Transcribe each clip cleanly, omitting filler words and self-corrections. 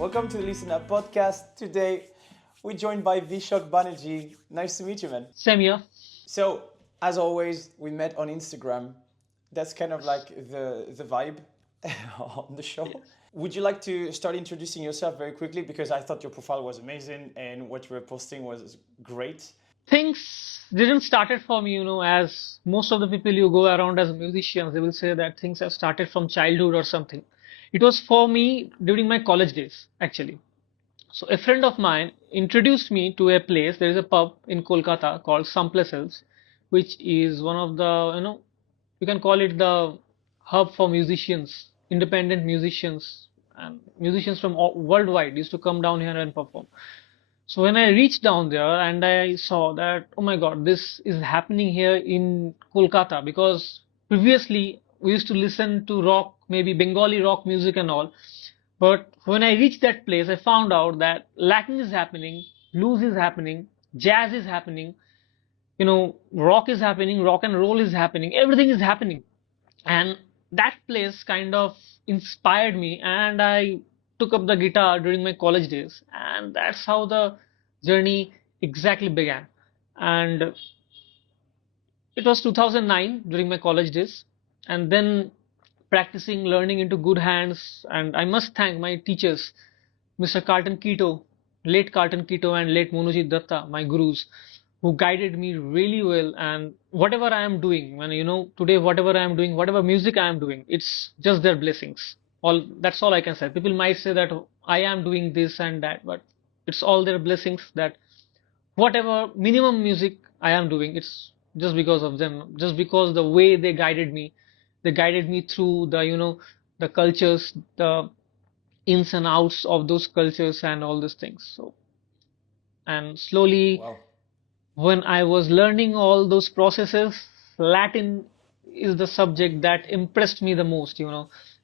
Welcome to the Lissen Up podcast. Today, we're joined by Vishwak Banerjee. Nice to meet you, man. Same here. So, as always, we met on Instagram. That's kind of like the vibe on the show. Yes. Would you like to start introducing yourself very quickly? Because I thought your profile was amazing and what you were posting was great. Things didn't started from, as most of the people you go around as musicians, they will say that things have started from childhood or something. It was for me during my college days, actually. So a friend of mine introduced me to a place. There is a pub in Kolkata called Someplace, which is one of the, you can call it the hub for musicians, independent musicians, and musicians from worldwide used to come down here and perform. So when I reached down there and I saw that, oh my God, this is happening here in Kolkata, because previously we used to listen to rock, maybe Bengali rock music and all. But when I reached that place, I found out that Latin is happening, blues is happening, jazz is happening, rock is happening, rock and roll is happening, everything is happening. And that place kind of inspired me, and I took up the guitar during my college days, and that's how the journey exactly began. And it was 2009 during my college days, and then practicing, learning into good hands. And I must thank my teachers, Mr. Carlton Keto, late Carlton Keto, and late Monojit Datta, my gurus, who guided me really well. And whatever I am doing, when today, whatever I am doing, whatever music I am doing, it's just their blessings. All that's all I can say. People might say that I am doing this and that, but it's all their blessings that whatever minimum music I am doing, it's just because of them, just because the way they guided me through the cultures, the ins and outs of those cultures and all these things. So, and slowly, Wow. when I was learning all those processes, Latin is the subject that impressed me the most,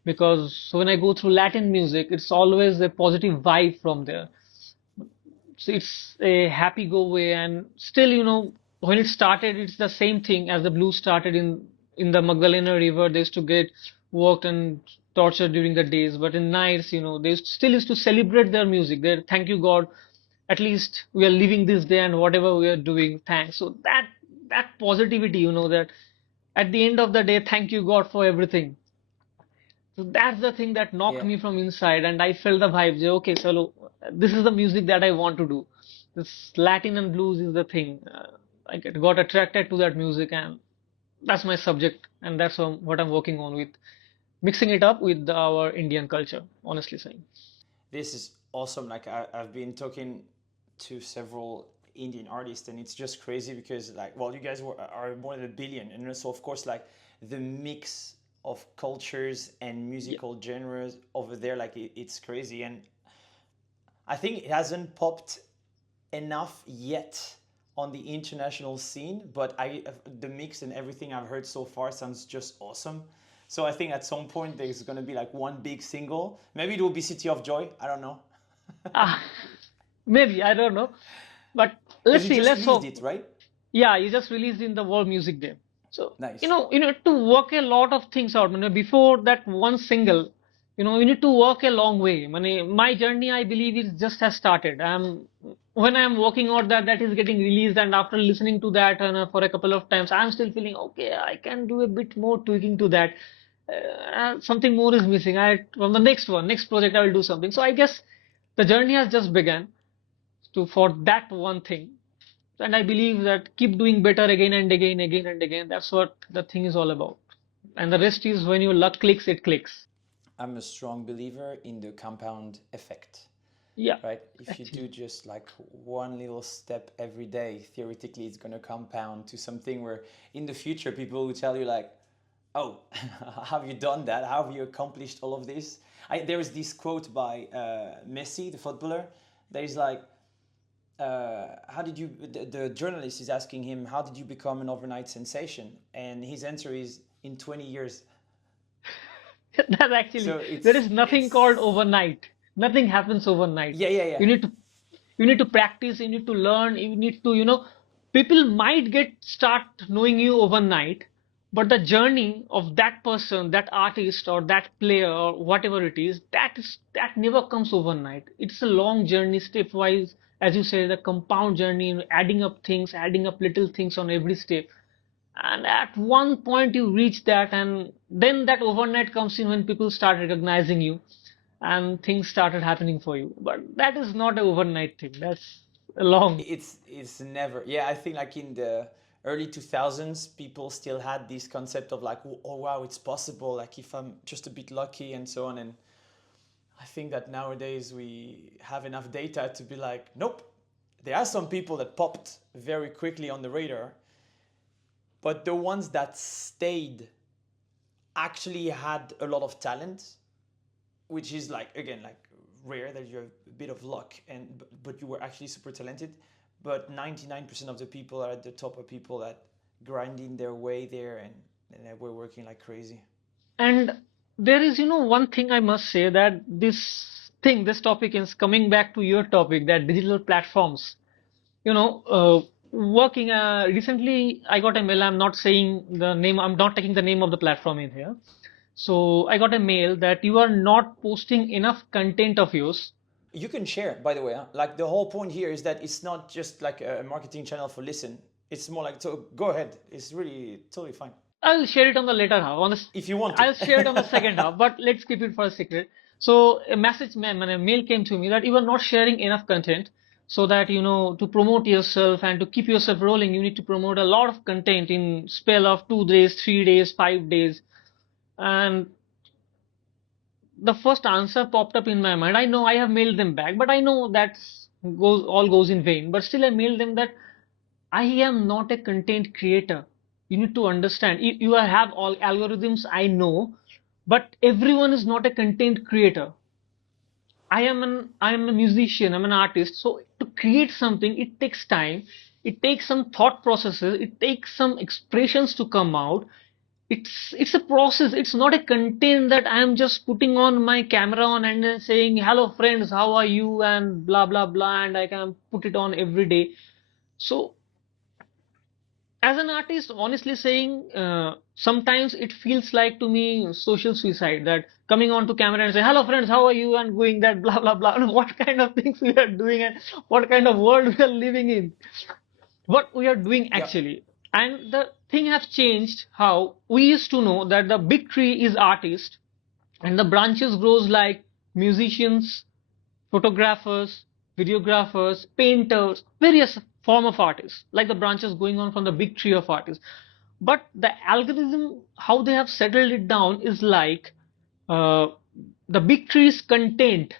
because when I go through Latin music, it's always a positive vibe from there. So it's a happy go way, and still, when it started, it's the same thing as the blues started in the Magdalena River. They used to get worked and tortured during the days, but in nights, still used to celebrate their music. They thank you God, at least we are living this day, and whatever we are doing, thanks. So that positivity, that at the end of the day, thank you God for everything. So that's the thing that knocked Yeah. me from inside, and I felt the vibe. Okay, so this is the music that I want to do. This Latin and blues is the thing. Got attracted to that music, and that's my subject, and that's what I'm working on with mixing it up with our Indian culture. Honestly saying, This is awesome. Like I've been talking to several Indian artists, and it's just crazy because like, well, you guys are more than a billion, and so of course like the mix of cultures and yeah, musical genres over there, like it's crazy, and I think it hasn't popped enough yet on the international scene. But the mix and everything I've heard so far sounds just awesome. So I think at some point there's gonna be like one big single. Maybe it will be City of Joy. I don't know. ah, maybe I don't know, but Because let's you see. just Let's released hope. it, right? Yeah, you just released in the World Music Day. So, Nice. you need to work a lot of things out. Before that one single, you need to work a long way. My journey, I believe, is just has started. When I'm working out that is getting released, and after listening to that and for a couple of times, I'm still feeling okay. I can do a bit more tweaking to that. Something more is missing. From the next project, I will do something. So I guess the journey has just begun to for that one thing. And I believe that keep doing better again and again, again and again. That's what the thing is all about. And the rest is when your luck clicks, it clicks. I'm a strong believer in the compound effect, Yeah, right? If you do actually. just like one little step every day, theoretically it's gonna compound to something where in the future people will tell you like, oh, have you done that? How have you accomplished all of this? There is this quote by Messi, the footballer, that is like, how did you, the journalist is asking him, how did you become an overnight sensation? And his answer is, in 20 years. That's actually So there it's, is nothing it's, called overnight. Nothing happens overnight. yeah, yeah, yeah. You need to you need to practice, you need to learn, you need to, people might get start knowing you overnight, but the journey of that person, that artist or that player or whatever it is, that never comes overnight. It's a long journey, stepwise, as you say, the compound journey, adding up things, adding up little things on every step. And at one point you reach that, and then that overnight comes in when people start recognizing you and things started happening for you. But that is not an overnight thing. That's a long. It's never, yeah, I think like in the early 2000s people still had this concept of like, oh wow, it's possible, like if I'm just a bit lucky and so on. And I think that nowadays we have enough data to be like, nope, there are some people that popped very quickly on the radar, but the ones that stayed actually had a lot of talent, which is like, again, like rare that you have a bit of luck and but you were actually super talented. But 99% of the people are at the top are people that grinding their way there, and they were working like crazy. And there is, one thing I must say, that this topic is coming back to your topic, that digital platforms, you know, uh, working, recently I got a mail. I'm not saying the name, I'm not taking the name of the platform in here. So I got a mail that you are not posting enough content of yours. You can share, by the way, huh? Like the whole point here is that it's not just like a marketing channel for Listen. It's more like, so go ahead, it's really totally fine I'll share it on the later half. if you want to. I'll share it on the second half, but let's keep it for a secret. So a mail came to me that you are not sharing enough content, so that to promote yourself and to keep yourself rolling, you need to promote a lot of content in spell of 2 days, 3 days, 5 days. And the first answer popped up in my mind. I know I have mailed them back, but I know that's goes in vain. But still, I mailed them that I am not a content creator. You need to understand. You have all algorithms, I know, but everyone is not a content creator. I am a musician, I'm an artist. So to create something, it takes time. It takes some thought processes. It takes some expressions to come out. It's a process. It's not a content that I am just putting on my camera on and then saying, "Hello friends, how are you?" and blah blah blah, and I can put it on every day. So as an artist, honestly saying, sometimes it feels like to me social suicide, that coming on to camera and say, "Hello friends, how are you?" and going that blah blah blah. And what kind of things we are doing and what kind of world we are living in, what we are doing Yeah, actually. And the thing has changed. How we used to know that the big tree is artist, and the branches grows like musicians, photographers, videographers, painters, various form of artists, like the branches going on from the big tree of artists. But the algorithm, how they have settled it down, is like, uh, the big tree's content,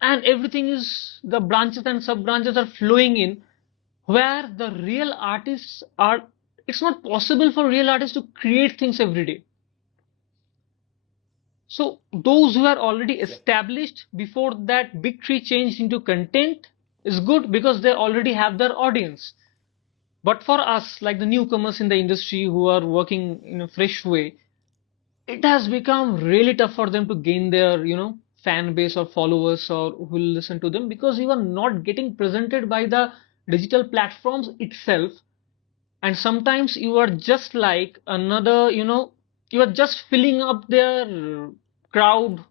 and everything is, the branches and sub branches are flowing in, where the real artists are. It's not possible for real artists to create things every day. So those who are already yeah, established before that big tree changed into content is good, because they already have their audience. But for us, like the newcomers in the industry who are working in a fresh way, it has become really tough for them to gain their, fan base or followers or who will listen to them, because you are not getting presented by the digital platforms itself. And sometimes you are just like another, you are just filling up their crowd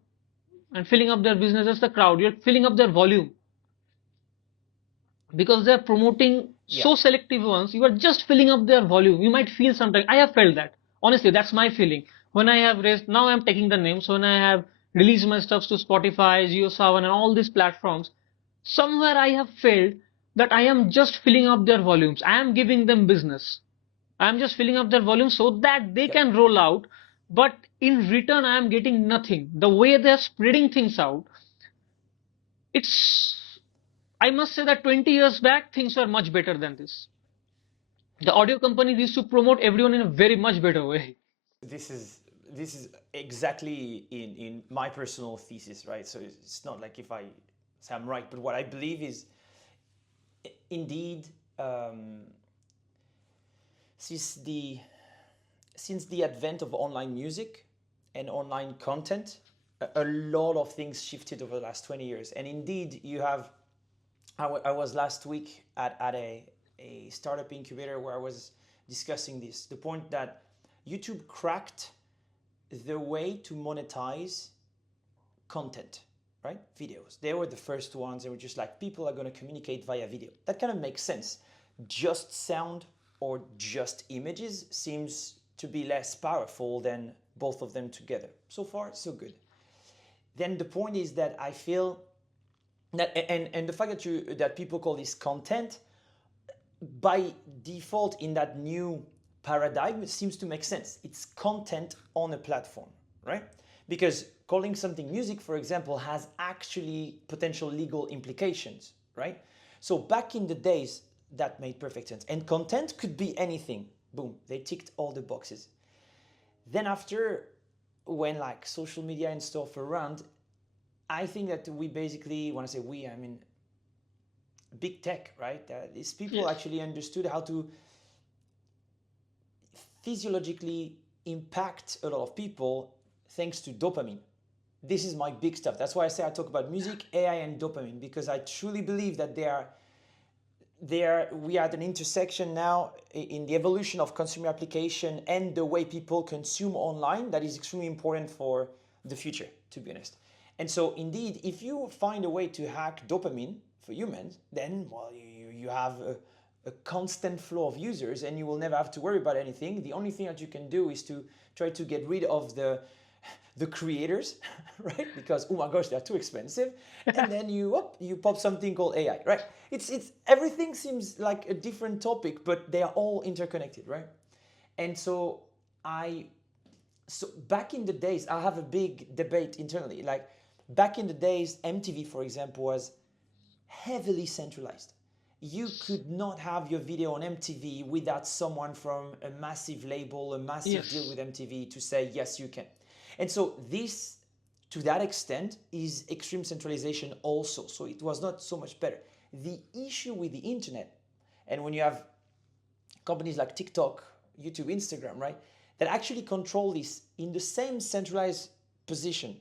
and filling up their business as the crowd. You're filling up their volume, because they're promoting yeah, so selective ones. You are just filling up their volume. You might feel sometimes. I have felt that. Honestly, that's my feeling. When I have raised, now I'm taking the names. When I have released my stuff to Spotify, JioSaavn, and all these platforms, somewhere I have felt that I am just filling up their volumes. I am giving them business. I am just filling up their volume so that they yeah. can roll out. But in return, I am getting nothing. The way they are spreading things out, it's, I must say that 20 years back, things were much better than this. The audio companies used to promote everyone in a very much better way. This is this is exactly in my personal thesis, right? So it's not like if I say I'm right, but what I believe is indeed, since the since the advent of online music and online content, a lot of things shifted over the last 20 years. And indeed, you have, I was last week at a startup incubator where I was discussing this. The point that YouTube cracked the way to monetize content, right? Videos. They were the first ones. They were just like, people are going to communicate via video. That kind of makes sense. Just sound or just images seems to be less powerful than both of them together. So far, so good. Then the point is that I feel that, and the fact that people call this content, by default in that new paradigm, it seems to make sense. It's content on a platform, right? Because calling something music, for example, has actually potential legal implications, right? So back in the days, that made perfect sense. And content could be anything. Boom, they ticked all the boxes. Then after, when like social media and stuff around, I think that we basically, when I say we, I mean big tech, right? These people Yes. actually understood how to physiologically impact a lot of people thanks to dopamine. This is my big stuff. That's why I say I talk about music, AI, and dopamine, because I truly believe that we are at an intersection now in the evolution of consumer application and the way people consume online that is extremely important for the future, to be honest. And so indeed, if you find a way to hack dopamine for humans, then well, you have a constant flow of users and you will never have to worry about anything. The only thing that you can do is to try to get rid of the creators, right? Because oh my gosh, they're too expensive. And then you pop something called AI, right? It's everything seems like a different topic, but they are all interconnected, right? And so back in the days, I have a big debate internally. Like back in the days, MTV, for example, was heavily centralized. You could not have your video on MTV without someone from a massive label, a massive deal Yes. with MTV to say, yes, you can. And so this, to that extent, is extreme centralization also. So it was not so much better. The issue with the internet, and when you have companies like TikTok, YouTube, Instagram, right, that actually control this in the same centralized position,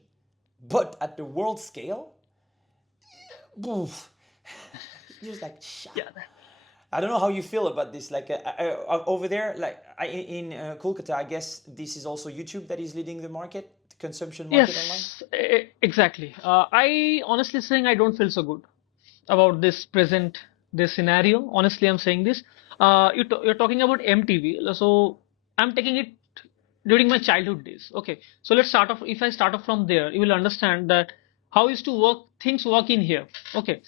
but at the world scale, boof, you're just like, Yeah. I don't know how you feel about this. Like over there, like in Kolkata, I guess this is also YouTube that is leading the market, the consumption market online. Yes, exactly. I honestly saying I don't feel so good about this scenario. Honestly, I'm saying this. You're talking about MTV. So I'm taking it during my childhood days. Okay, so let's start off. If I start off from there, you will understand that how used to work things work in here. Okay,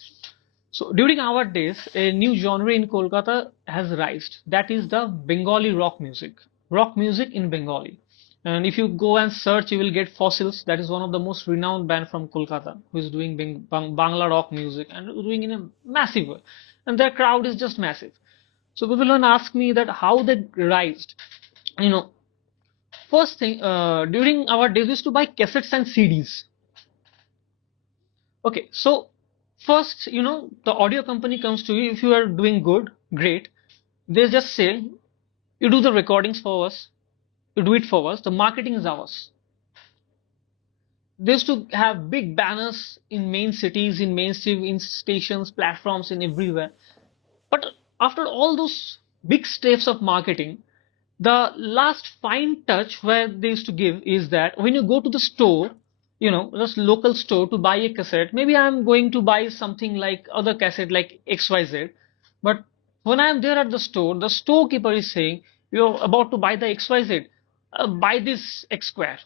so during our days, a new genre in Kolkata has arisen. That is the Bengali rock music. Rock music in Bengali. And if you go and search, you will get Fossils. That is one of the most renowned band from Kolkata who is doing Bangla rock music and doing in a massive way. And their crowd is just massive. So people will ask me that how they rised. You know, first thing, during our days, we used to buy cassettes and CDs. Okay, so first, the audio company comes to you if you are doing good, great. They just say, you do the recordings for us, you do it for us, the marketing is ours. They used to have big banners in main cities, in mainstream, in stations, platforms, in everywhere. But after all those big steps of marketing, the last fine touch where they used to give is that when you go to the store, just local store to buy a cassette, maybe I'm going to buy something like other cassette like XYZ, but when I'm there at the storekeeper is saying, you're about to buy the XYZ, buy this X square.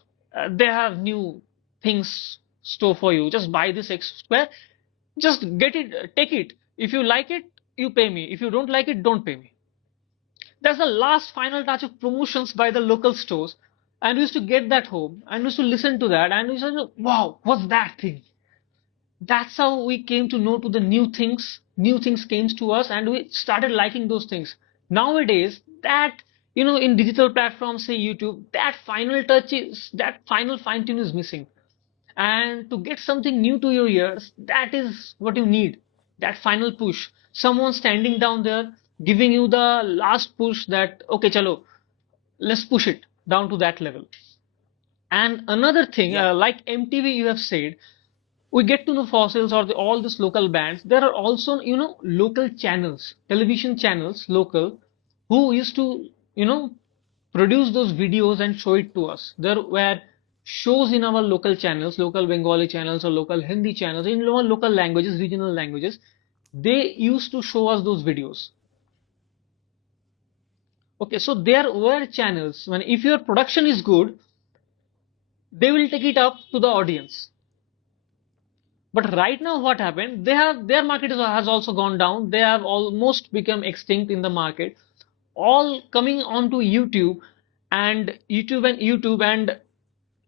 They have new things store for you. Just buy this X square. Just get it, take it. If you like it, you pay me. If you don't like it, don't pay me. That's the last final touch of promotions by the local stores. And we used to get that home and we used to listen to that and we said, wow, what's that thing? That's how we came to know to the new things. New things came to us and we started liking those things. Nowadays, in digital platforms, say YouTube, that final fine tune is missing. And to get something new to your ears, that is what you need. That final push. Someone standing down there giving you the last push that, okay, chalo, let's push it down to that level. And another thing, Yeah. like MTV, you have said, we get to know Fossils or all these local bands. There are also, local channels, television channels, local, who used to you know, produce those videos and show it to us. There were shows in our local channels, local Bengali channels or local Hindi channels, in our local languages, regional languages. They used to show us those videos. Okay, so there were channels when if your production is good, they will take it up to the audience. But right now, what happened? They have their market has also gone down. They have almost become extinct in the market. All coming onto YouTube and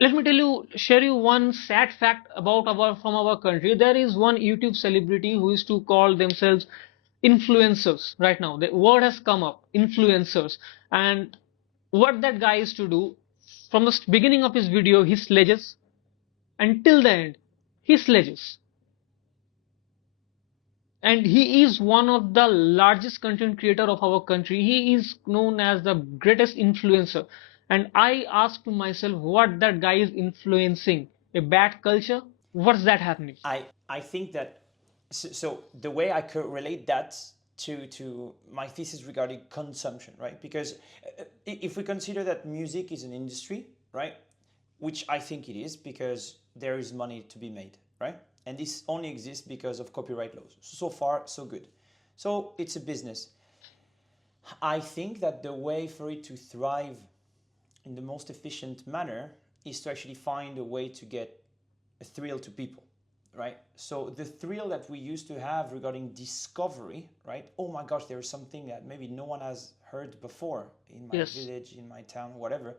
let me tell you, share you one sad fact about our from our country. There is one YouTube celebrity who is to call themselves influencers right now. The word has come up, influencers, and what that guy is to do from the beginning of his video, he sledges until the end, he sledges. And he is one of the largest content creator of our country. He is known as the greatest influencer. And I asked to myself what that guy is influencing. A bad culture? What's that happening? I think that so the way I could relate that to my thesis regarding consumption, right? Because if we consider that music is an industry, right, which I think it is because there is money to be made, right? And this only exists because of copyright laws. So far, so good. So it's a business. I think that the way for it to thrive in the most efficient manner is to actually find a way to get a thrill to people, right? So the thrill that we used to have regarding discovery, right? Oh my gosh, there is something that maybe no one has heard before in my Yes. village, in my town, whatever,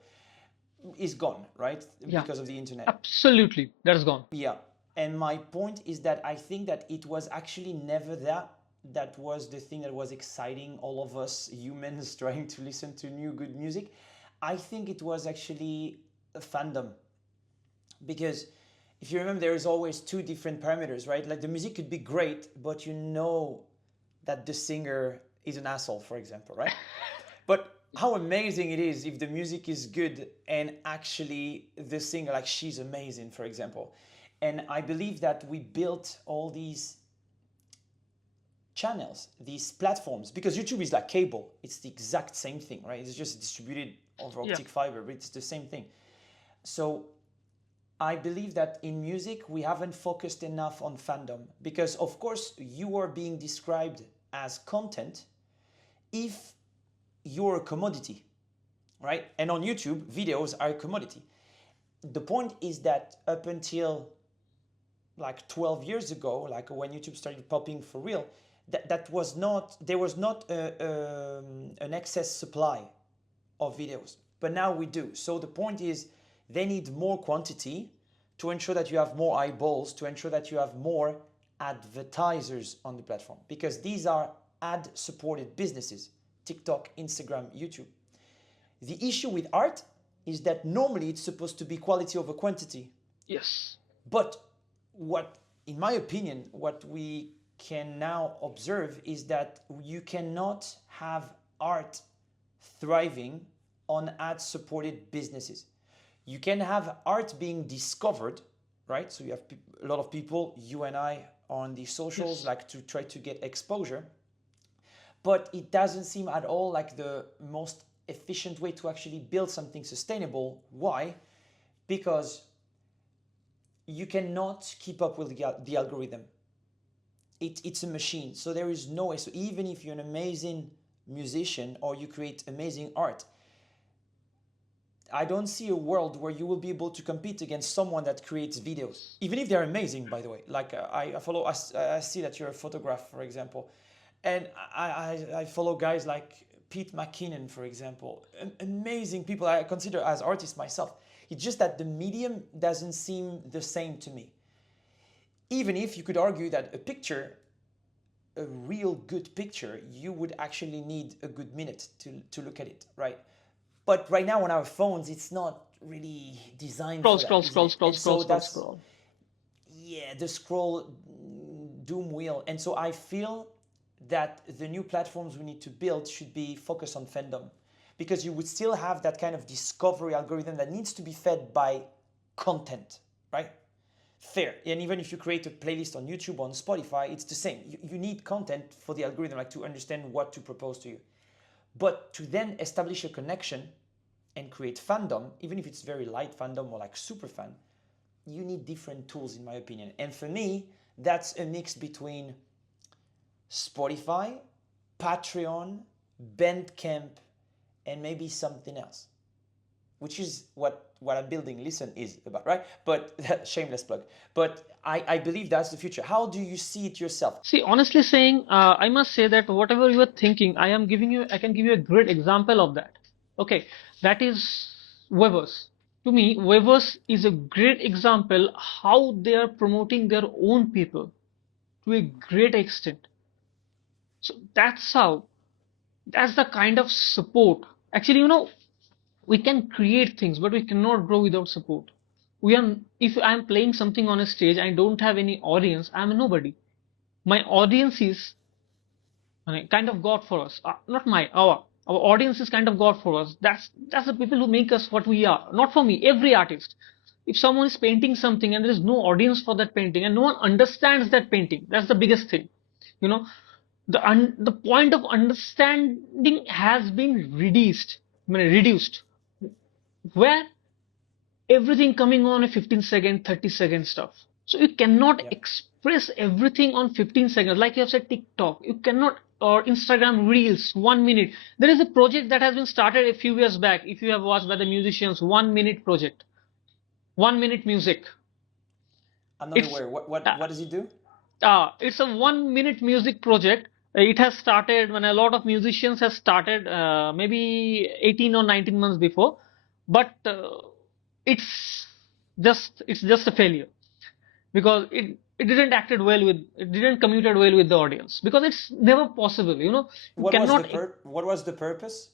is gone, right? Yeah. Because of the internet. Absolutely. That's gone. Yeah. And my point is that I think that it was actually never that was the thing that was exciting all of us humans trying to listen to new good music. I think it was actually a fandom. Because if you remember, there is always two different parameters, right? Like the music could be great, but you know that the singer is an asshole, for example, right? But how amazing it is if the music is good and actually the singer, like she's amazing, for example. And I believe that we built all these channels, these platforms, because YouTube is like cable. It's the exact same thing, right? It's just distributed over optic fiber, but it's the same thing. So I believe that in music, we haven't focused enough on fandom because, of course, you are being described as content if you're a commodity, right? And on YouTube, videos are a commodity. The point is that up until like 12 years ago, like when YouTube started popping for real, there was not an excess supply of videos, but now we do. So the point is they need more quantity to ensure that you have more eyeballs, to ensure that you have more advertisers on the platform, because these are ad supported businesses: TikTok, Instagram, YouTube. The issue with art is that normally it's supposed to be quality over quantity. Yes. But what, in my opinion, what we can now observe is that you cannot have art thriving on ad-supported businesses. You can have art being discovered, right? So you have a lot of people, you and I, on the socials, like to try to get exposure. But it doesn't seem at all like the most efficient way to actually build something sustainable. Why? Because you cannot keep up with the algorithm. It's a machine, so there is no way. So even if you're an amazing musician or you create amazing art, I don't see a world where you will be able to compete against someone that creates videos, even if they're amazing, by the way. Like I see that you're a photographer, for example, and I follow guys like Pete McKinnon, for example, amazing people I consider as artists myself. It's just that the medium doesn't seem the same to me. Even if you could argue that a picture, a real good picture, you would actually need a good minute to look at it, right? But right now on our phones, it's not really designed Scroll, for that, scroll, isn't scroll, it? scroll, And scroll, so scroll, that's, scroll. yeah, the scroll doom wheel. And so I feel that the new platforms we need to build should be focused on fandom, because you would still have that kind of discovery algorithm that needs to be fed by content, right? Fair. And even if you create a playlist on YouTube, on Spotify, it's the same. You need content for the algorithm, like to understand what to propose to you. But to then establish a connection and create fandom, even if it's very light fandom or like super fan, you need different tools, in my opinion. And for me, that's a mix between Spotify, Patreon, Bandcamp, and maybe something else, which is what I'm building Lissen is about, right? But shameless plug. But I believe that's the future. How do you see it yourself? See, honestly saying, I must say that whatever you are thinking, I can give you a great example of that. Okay, that is Weavers. To me, Weavers is a great example how they are promoting their own people to a great extent. So that's the kind of support. Actually, we can create things, but we cannot grow without support. If I'm playing something on a stage, I don't have any audience, I'm a nobody. My audience is kind of God for us. Not my, our audience is kind of God for us. That's the people who make us what we are. Not for me, every artist. If someone is painting something and there is no audience for that painting and no one understands that painting, that's the biggest thing. You know, the point of understanding has been reduced, where everything coming on a 15-second, 30-second stuff. So you cannot Yeah. express everything on 15 seconds. Like you have said, TikTok, you cannot, or Instagram Reels, 1 minute. There is a project that has been started a few years back. If you have watched by the musicians, 1 minute project, 1 minute music. I'm not It's aware. uh, What does it do? it's a 1 minute music project. It has started when a lot of musicians have started, maybe 18 or 19 months before, but it's it's just a failure because it didn't it didn't communicate well with the audience because it's never possible. You cannot. What was the purpose?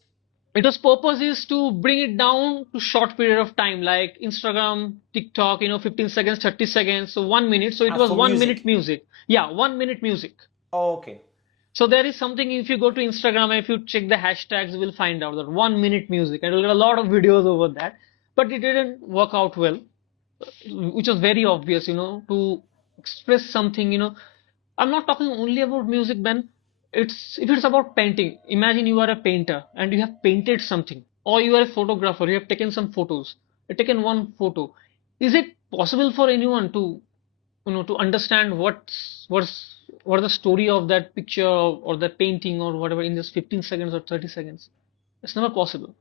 Its purpose is to bring it down to short period of time, like Instagram, TikTok, 15 seconds, 30 seconds, so 1 minute. So it was For 1 minute music. music. Yeah, 1 minute music. Oh, okay. So there is something, if you go to Instagram, if you check the hashtags, you will find out that 1 minute music, and you'll get a lot of videos over that. But it didn't work out well, which was very obvious, to express something, I'm not talking only about music, Ben. If it's about painting, imagine you are a painter and you have painted something, or you are a photographer, you have taken some photos, you've taken one photo. Is it possible for anyone to to understand what's the story of that picture or that painting or whatever in just 15 seconds or 30 seconds? It's never possible.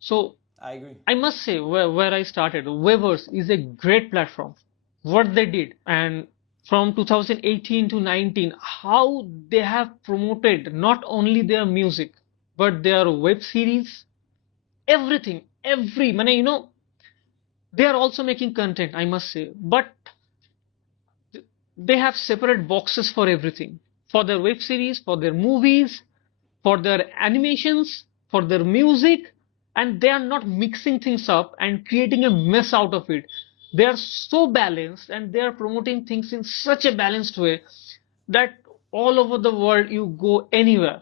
So I agree. I must say, where I started, Weavers is a great platform. What they did, and from 2018 to 19, how they have promoted not only their music, but their web series, everything, they are also making content, I must say, but they have separate boxes for everything, for their web series, for their movies, for their animations, for their music, and they are not mixing things up and creating a mess out of it. They are so balanced and they are promoting things in such a balanced way that all over the world you go anywhere.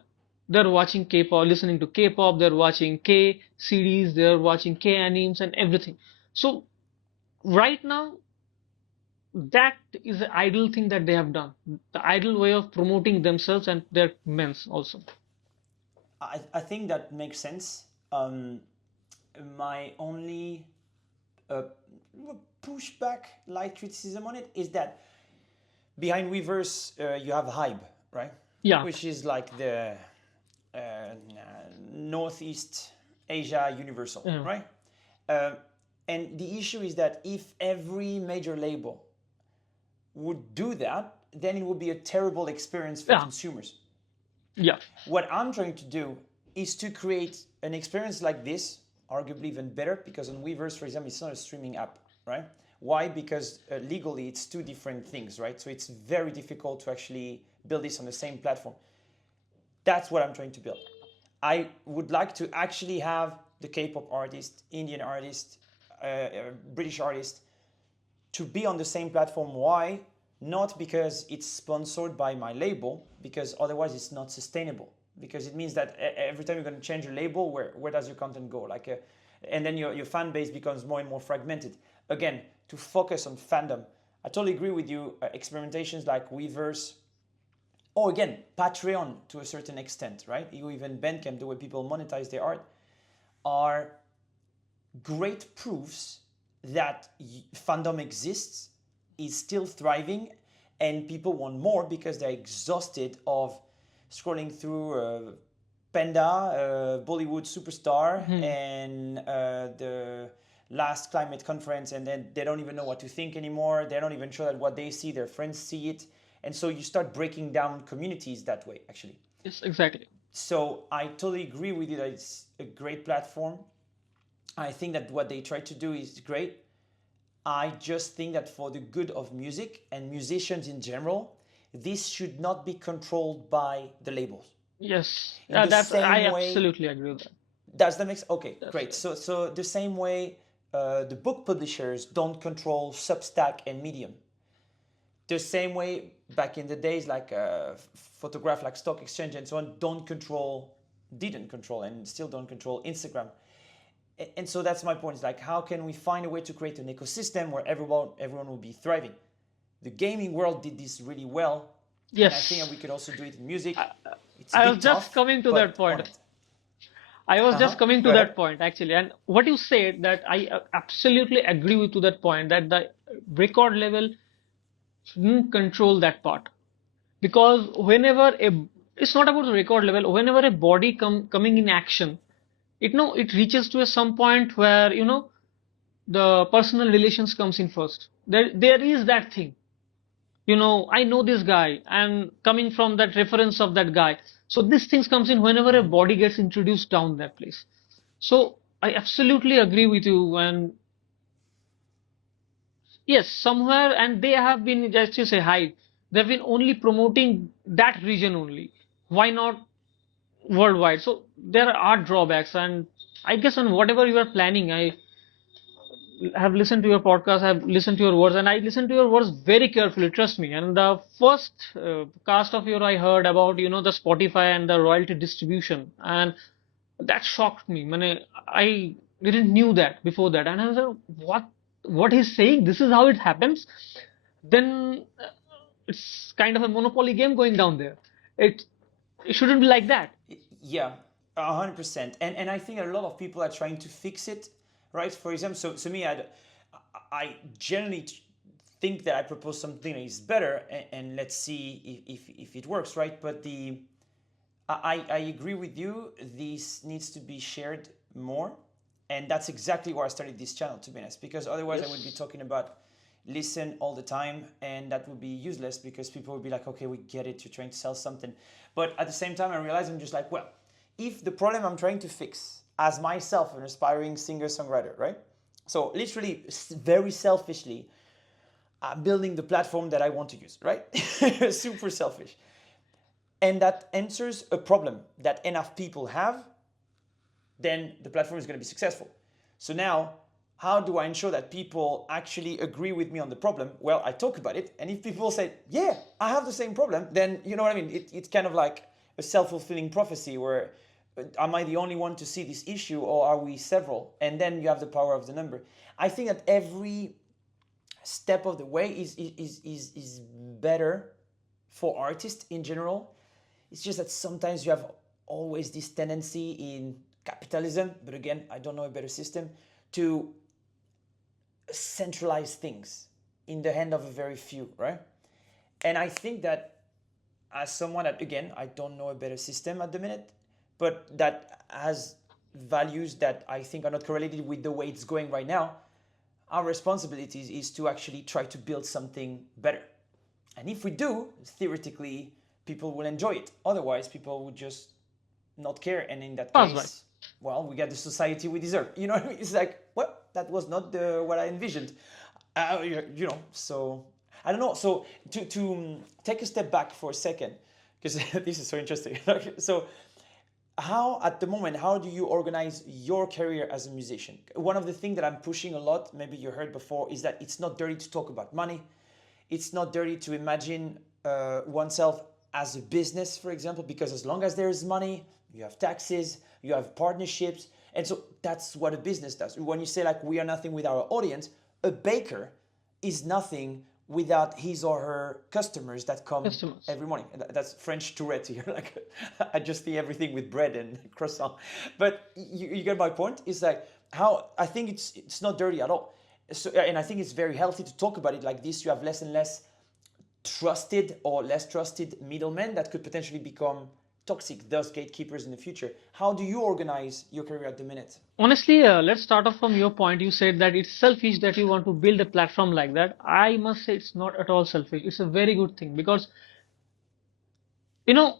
They're watching K-pop, listening to K-pop, they're watching K series, they're watching K animes and everything. So right now, that is the ideal thing that they have done. The ideal way of promoting themselves and their men's also. I think that makes sense. My only uh, pushback, light criticism on it is that behind Weverse you have Hybe, right? Yeah. Which is like the uh, Northeast Asia Universal, Yeah. right? And the issue is that if every major label would do that, then it would be a terrible experience for Yeah. consumers. Yeah. What I'm trying to do is to create an experience like this, arguably even better, because on Weverse, for example, it's not a streaming app, right? Why? Because legally it's two different things, right? So it's very difficult to actually build this on the same platform. That's what I'm trying to build. I would like to actually have the K-pop artist, Indian artist, British artist to be on the same platform. Why? Not because it's sponsored by my label, because otherwise it's not sustainable. Because it means that every time you're going to change your label, where does your content go? And then your fan base becomes more and more fragmented. Again, to focus on fandom, I totally agree with you. Experimentations like Weverse, or again, Patreon to a certain extent, right? Even Bandcamp, the way people monetize their art, are great proofs that fandom exists, is still thriving, and people want more because they're exhausted of scrolling through Panda, Bollywood superstar, and the last climate conference, and then they don't even know what to think anymore. They're not even sure that what they see, their friends see it. And so you start breaking down communities that way, actually. Yes, exactly. So I totally agree with you that it's a great platform. I think that what they try to do is great. I just think that for the good of music and musicians in general, this should not be controlled by the labels. Yes, In the I same way, absolutely agree with that. does that make sense? Okay, That's great. right. So the same way the book publishers don't control Substack and Medium. The same way back in the days, like photograph, like stock exchange and so on, didn't control, and still don't control Instagram. And so that's my point. It's like, how can we find a way to create an ecosystem where everyone will be thriving? The gaming world did this really well, and I think that we Yes, could also do it in music. It's a I was bit just tough, coming to that but on point. it. I was just coming Go to that ahead. point actually, and what you said that I absolutely agree with to that point that the record label shouldn't control that part because whenever a it's not about the record level. Whenever a body coming in action, it reaches to a some point where the personal relations comes in first. There is that thing. I know this guy and coming from that reference of that guy. So these things comes in whenever a body gets introduced down that place. So I absolutely agree with you. And yes, somewhere, and they have been, just to say hi, they've been only promoting that region only. Why not worldwide? So there are drawbacks. And I guess on whatever you are planning, I have listened to your podcast, I've listened to your words, and I listened to your words very carefully, trust me. And the first cast of your I heard about, the Spotify and the royalty distribution, and that shocked me. I didn't knew that before that, and I was like, what he's saying? This is how it happens? Then it's kind of a monopoly game going down there. It it shouldn't be like that. Yeah, 100%. And I think a lot of people are trying to fix it, right? For example, so me, I generally think that I propose something that is better, and let's see if it works, right? But I agree with you. This needs to be shared more, and that's exactly why I started this channel, to be honest. Because otherwise, I would be Yes. talking about Lissen all the time, and that would be useless because people would be like, okay, we get it, you're trying to sell something. But at the same time, I realize I'm just like, well, if the problem I'm trying to fix as myself, an aspiring singer-songwriter, right? So literally, very selfishly, I'm building the platform that I want to use, right? Super selfish. And that answers a problem that enough people have, then the platform is going to be successful. So now, how do I ensure that people actually agree with me on the problem? Well, I talk about it, and if people say, yeah, I have the same problem, then you know what I mean? It's kind of like a self-fulfilling prophecy where am I the only one to see this issue, or are we several? And then you have the power of the number. I think that every step of the way is better for artists in general. It's just that sometimes you have always this tendency in capitalism, but again, I don't know a better system, to centralize things in the hand of a very few, right? And I think that as someone that, again, I don't know a better system at the minute, but that has values that I think are not correlated with the way it's going right now, our responsibility is to actually try to build something better. And if we do, theoretically, people will enjoy it. Otherwise, people would just not care. And in that That's right. case, well, we get the society we deserve. You know what I mean? It's like, well, that was not what I envisioned. So I don't know. So to take a step back for a second, because this is so interesting. So at the moment, how do you organize your career as a musician? One of the things that I'm pushing a lot, maybe you heard before, is that it's not dirty to talk about money. It's not dirty to imagine oneself as a business, for example, because as long as there is money, you have taxes, you have partnerships. And so that's what a business does. When you say like we are nothing with our audience, a baker is nothing without his or her customers that come Customers. every morning. That's French Tourette here, like adjusting everything with bread and croissant. But you get my point. It's like how I think it's not dirty at all. So, and I think it's very healthy to talk about it like this. You have less and less trusted or less trusted middlemen that could potentially become toxic, thus gatekeepers in the future. How do you organize your career at the minute? Honestly, let's start off from your point. You said that it's selfish that you want to build a platform like that. I must say it's not at all selfish. It's a very good thing because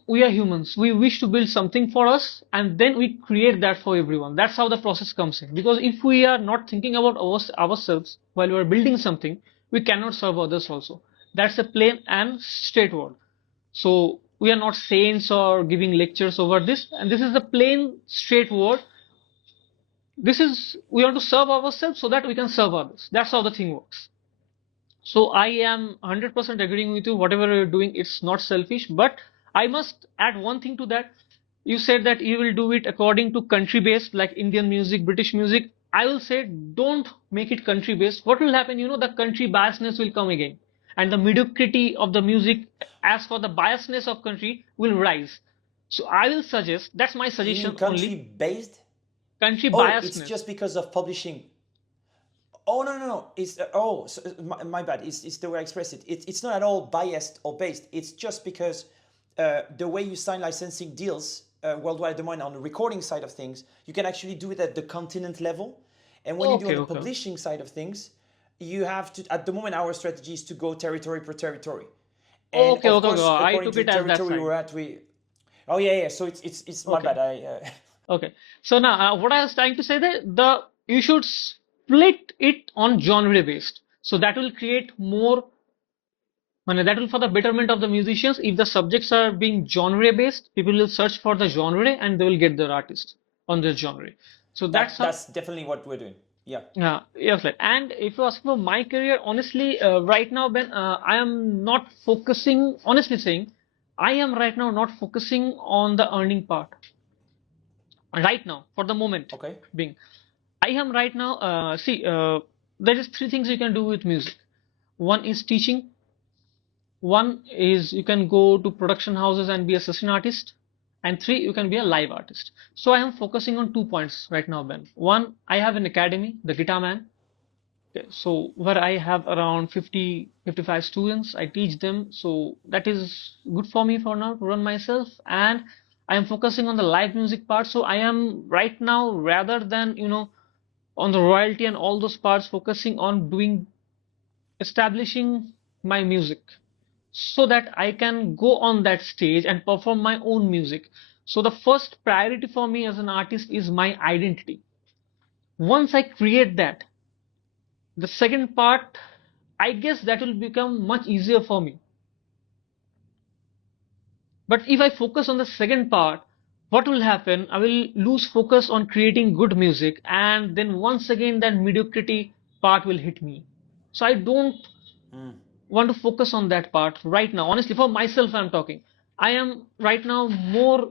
we are humans. We wish to build something for us and then we create that for everyone. That's how the process comes in. Because if we are not thinking about ourselves while we are building something, we cannot serve others also. That's a plain and straight word. So we are not saints or giving lectures over this, and this is a plain straight word. This is we want to serve ourselves so that we can serve others. That's how the thing works. So I am 100% agreeing with you. Whatever you're doing, it's not selfish. But I must add one thing to that. You said that you will do it according to country based, like Indian music, British music. I will say don't make it country based. What will happen? The country biasness will come again, and the mediocrity of the music, as for the biasness of country, will rise. So I will suggest, that's my You mean suggestion country only, based? country Oh, it's biasness. just because of publishing. Oh no no no! It's oh so, my bad. It's the way I express it. It's not at all biased or based. It's just because the way you sign licensing deals worldwide at the moment on the recording side of things, you can actually do it at the continent level, and when you do on Okay, the okay. publishing side of things, you have to. At the moment, our strategy is to go territory per territory, and Okay, of okay, okay. course, I according took to the it as that territory side. we're at, we. Oh yeah yeah. So it's my Okay. bad. I. Okay. So now, what I was trying to say that the you should split it on genre based. So that will create more, and that will for the betterment of the musicians. If the subjects are being genre based, people will search for the genre and they will get their artist on their genre. So that's how. That's definitely what we're doing. Yeah. Yes, right. And if you ask for my career, honestly, right now, Ben, I am not focusing. Honestly saying, I am right now not focusing on the earning part. Right now, for the moment Okay. being. I am right now, see, there is three things you can do with music. One is teaching. One is you can go to production houses and be a session artist. And three, you can be a live artist. So I am focusing on 2 points right now, Ben. One, I have an academy, the Guitar Man. Okay, so where I have around 50, 55 students, I teach them. So that is good for me for now to run myself. And I am focusing on the live music part. So I am right now, rather than, on the royalty and all those parts, focusing on establishing my music so that I can go on that stage and perform my own music. So the first priority for me as an artist is my identity. Once I create that, the second part, I guess that will become much easier for me. But if I focus on the second part, what will happen? I will lose focus on creating good music, and then once again that mediocrity part will hit me. So I don't Mm. want to focus on that part right now. Honestly, for myself, I'm talking. I am right now more,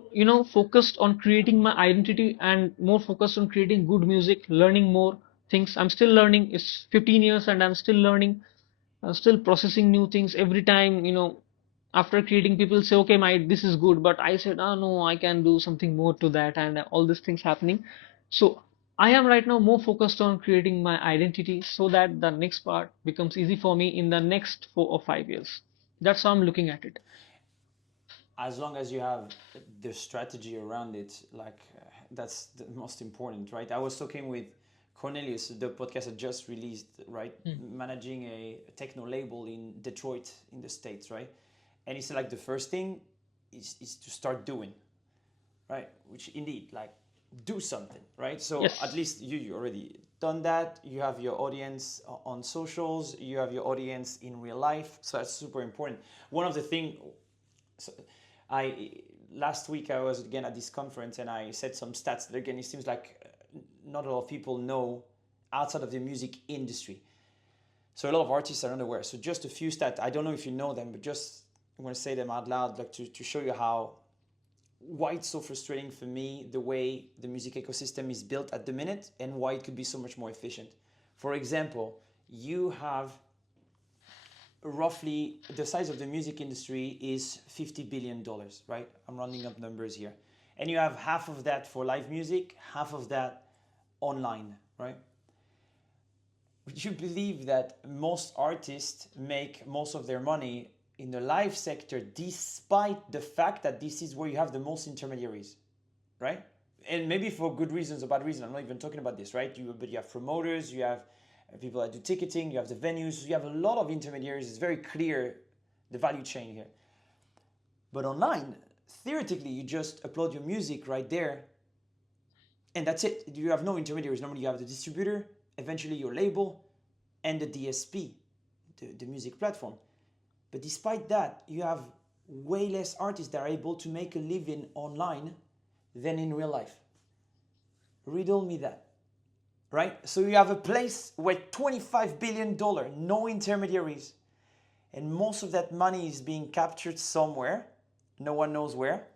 focused on creating my identity and more focused on creating good music, learning more things. I'm still learning. It's 15 years and I'm still learning, still processing new things every time. After creating, people say, okay, my this is good, but I said, oh no, I can do something more to that, and all these things happening. So I am right now more focused on creating my identity so that the next part becomes easy for me in the next 4 or 5 years. That's how I'm looking at it. As long as you have the strategy around it, like that's the most important, right? I was talking with Cornelius, the podcast I just released, right? Mm. Managing a techno label in Detroit in the States, right? And he said like the first thing is to start doing, right? Which indeed, like do something, right? So at Yes. least you already done that. You have your audience on socials. You have your audience in real life. So that's super important. One of the thing, so I last week I was again at this conference and I said some stats that again it seems like not a lot of people know outside of the music industry. So a lot of artists are unaware. So just a few stats. I don't know if you know them, but just I'm going to say them out loud, like to show you how why it's so frustrating for me the way the music ecosystem is built at the minute and why it could be so much more efficient. For example, you have roughly the size of the music industry is $50 billion, right? I'm rounding up numbers here. And you have half of that for live music, half of that online, right? Would you believe that most artists make most of their money in the live sector despite the fact that this is where you have the most intermediaries, right? And maybe for good reasons or bad reasons. I'm not even talking about this, right? But you have promoters, you have people that do ticketing, you have the venues, you have a lot of intermediaries. It's very clear the value chain here. But online, theoretically, you just upload your music right there, and that's it. You have no intermediaries. Normally, you have the distributor, eventually your label, and the DSP, the music platform. But despite that, you have way less artists that are able to make a living online than in real life. Riddle me that. Right? So you have a place where $25 billion, no intermediaries, and most of that money is being captured somewhere. No one knows where.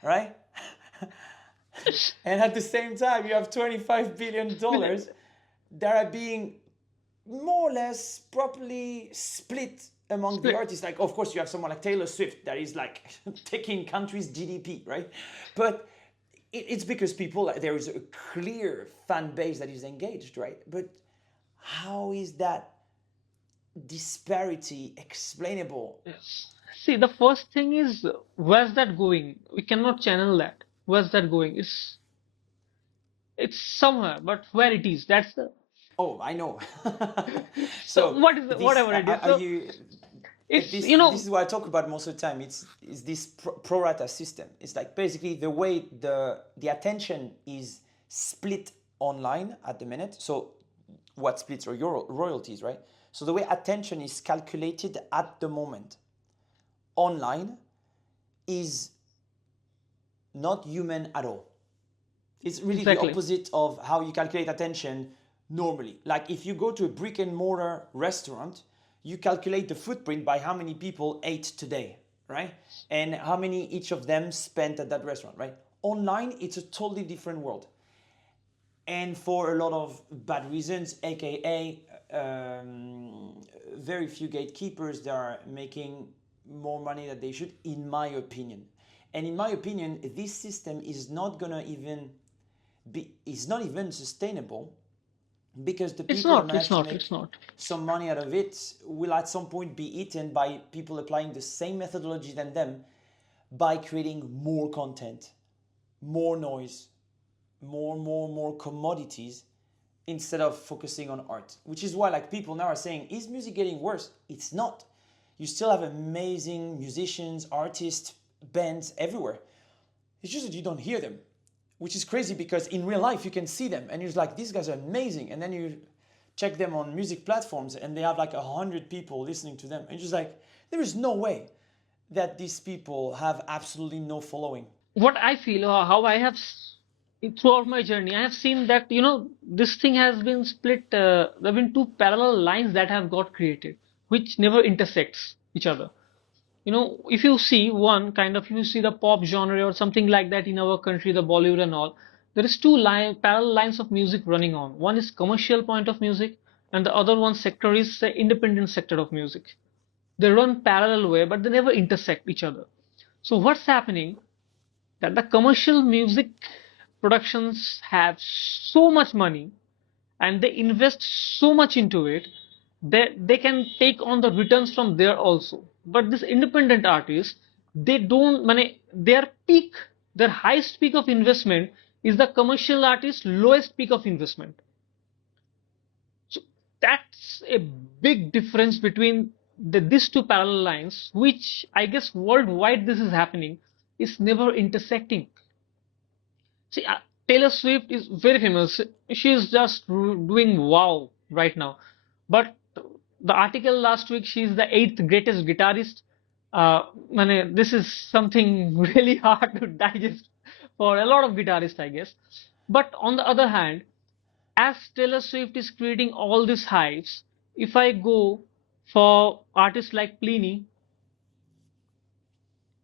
Right? And at the same time, you have $25 billion that are being more or less properly split among the Split. artists. Like, of course, you have someone like Taylor Swift that is like taking countries' GDP, right? But it's because people, there is a clear fan base that is engaged, right? But how is that disparity explainable? Yes. See, the first thing is where's that going? We cannot channel that. Where's that going? It's somewhere, but where it is, that's the Oh, I know. so So what is the, this whatever it is. are So you? it's This is what I talk about most of the time. It's this pro rata system. It's like basically the way the attention is split online at the minute. So what splits are your royalties, right? So the way attention is calculated at the moment online is not human at all. It's really the exactly. opposite of how you calculate attention normally. Like if you go to a brick and mortar restaurant, you calculate the footprint by how many people ate today, right? And how many each of them spent at that restaurant, right? Online, it's a totally different world. And for a lot of bad reasons, aka very few gatekeepers that are making more money than they should, in my opinion. And in my opinion, this system is not gonna even is not even sustainable because the It's people that not. manage to It's make not. some money out of it will at some point be eaten by people applying the same methodology than them by creating more content, more noise, more commodities instead of focusing on art. Which is why like people now are saying, is music getting worse? It's not. You still have amazing musicians, artists, bands everywhere. It's just that you don't hear them, which is crazy because in real life you can see them and you're just like, these guys are amazing. And then you check them on music platforms and they have like 100 people listening to them. And you're just like, there is no way that these people have absolutely no following. What I feel, or how I have throughout my journey, I have seen that this thing has been split. There have been two parallel lines that have got created, which never intersects each other. If you see one kind of, if you see the pop genre or something like that in our country, the Bollywood and all, there is parallel lines of music running on. One is commercial point of music, and the other one sector is the independent sector of music. They run parallel way, but they never intersect each other. So what's happening? That the commercial music productions have so much money and they invest so much into it that they can take on the returns from there also. But this independent artists, they don't money their peak, their highest peak of investment is the commercial artist lowest peak of investment. So that's a big difference between these two parallel lines, which I guess worldwide this is happening, is never intersecting. See, Taylor Swift is very famous. She is just doing wow right now. But the article last week, she is the eighth greatest guitarist. This is something really hard to digest for a lot of guitarists, I guess. But on the other hand, as Taylor Swift is creating all these hypes, if I go for artists like Pliny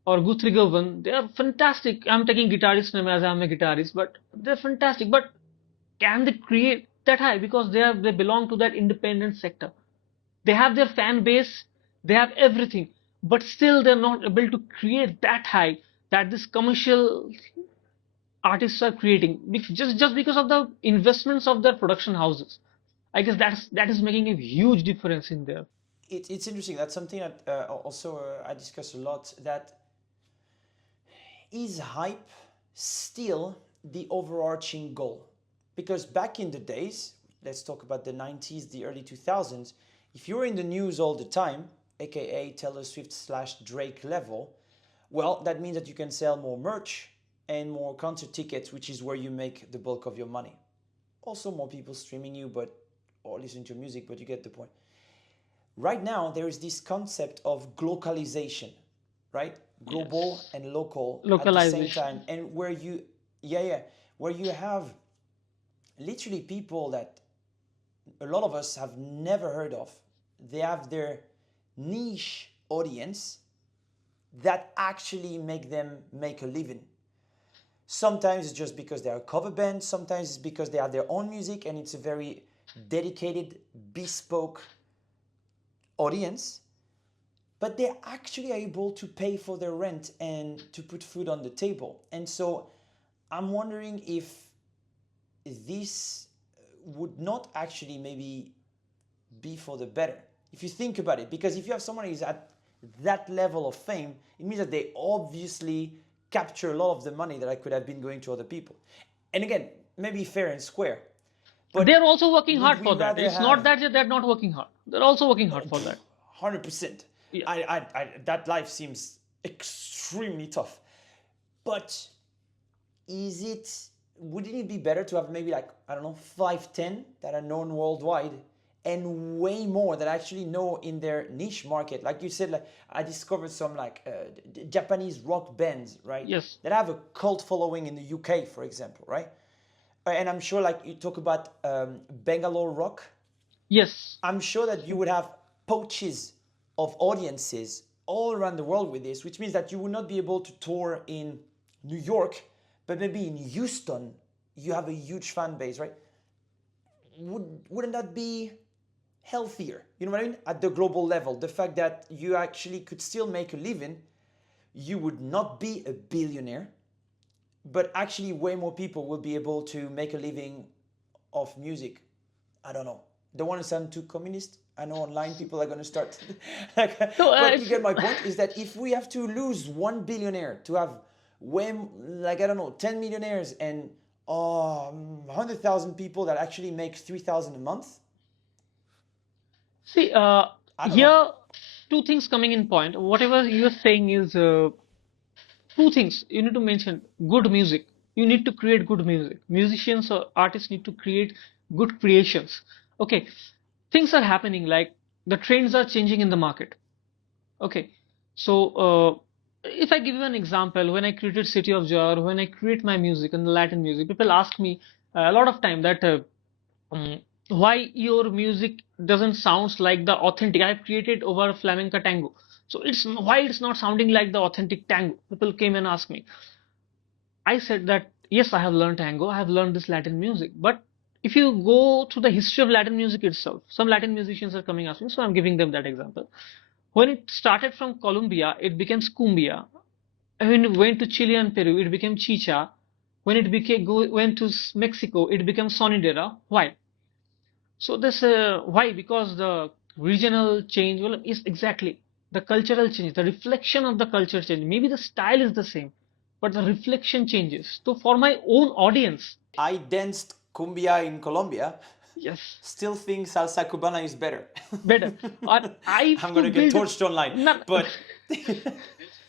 or Guthrie Govan, they are fantastic. I'm taking guitarist name as I'm a guitarist, but they're fantastic. But can they create that high? Because they belong to that independent sector. They have their fan base, they have everything, but still they're not able to create that high that this commercial artists are creating, just because of the investments of their production houses. I guess that is making a huge difference in there. It's interesting. That's something that also I discuss a lot. That is hype still the overarching goal? Because back in the days, let's talk about the 90s, the early 2000s, if you're in the news all the time, aka Taylor Swift slash Drake level, well, that means that you can sell more merch and more concert tickets, which is where you make the bulk of your money. Also, more people streaming you, but or listening to music, but you get the point. Right now, there is this concept of globalization, right? Global Yes, and local at the same localization. time, and where you, yeah, where you have literally people that a lot of us have never heard of. They have their niche audience that actually make them make a living. Sometimes it's just because they're a cover band, sometimes it's because they have their own music and it's a very dedicated, bespoke audience, but they're actually able to pay for their rent and to put food on the table. And so I'm wondering if this would not actually maybe be for the better. If you think about it, because if you have someone who's at that level of fame, it means that they obviously capture a lot of the money that I could have been going to other people. And again, maybe fair and square, They're but also working would hard we for that. rather It's not have that they're not working hard. They're also working hard for that. 100%? Yeah. That life seems extremely tough. But is it, wouldn't it be better to have maybe like, I don't know, 5, 10 that are known worldwide and way more that actually know in their niche market? Like you said, like I discovered some like Japanese rock bands, right? Yes. That have a cult following in the UK, for example, right? And I'm sure like you talk about Bangalore rock. Yes. I'm sure that you would have pouches of audiences all around the world with this, which means that you would not be able to tour in New York, but maybe in Houston, you have a huge fan base, right? Wouldn't that be healthier? You know what I mean? At the global level, the fact that you actually could still make a living, you would not be a billionaire, but actually way more people will be able to make a living of music. I don't know. Don't want to sound too communist. I know online people are going to start. Like, So but you get my point. Is that if we have to lose one billionaire to have way like I don't know 10 millionaires and 100,000 people that actually make 3,000 a month, see, I don't know. here two things coming in point. Whatever you're saying is two things you need to mention: good music. You need to create good music. Musicians or artists need to create good creations. Okay, things are happening like the trends are changing in the market. Okay, so if I give you an example, when I created City of Joy, or when I create my music and the Latin music, people ask me a lot of time that um, why your music doesn't sounds like the authentic. I've created over flamenco tango, so it's why it's not sounding like the authentic tango. People came and asked me. I said that yes, I have learned tango, I have learned this Latin music, but if you go to the history of Latin music itself, some Latin musicians are coming asking, so I'm giving them that example. When it started from Colombia, it became cumbia. When it went to Chile and Peru, it became chicha. When it went to Mexico, it became sonidera. Why? So this why? Because the regional change, well, is exactly the cultural change, the reflection of the culture change. Maybe the style is the same, but the reflection changes. So for my own audience, I danced cumbia in Colombia. yes, Still think salsa cubana is better. better. Or I have I'm to gonna get build. torched online, Not, but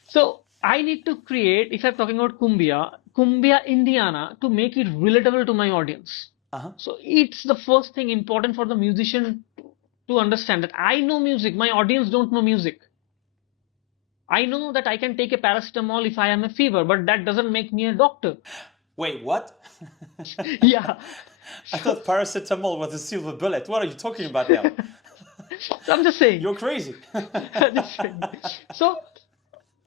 so I need to create, if I'm talking about Cumbia Indiana, to make it relatable to my audience. uh-huh. So it's the first thing important for the musician to understand that I know music, my audience don't know music. I know that I can take a paracetamol if I am a fever, but that doesn't make me a doctor. Wait, what? Yeah. I So, thought paracetamol was a silver bullet. What are you talking about now? so I'm just saying. You're crazy. Just saying. So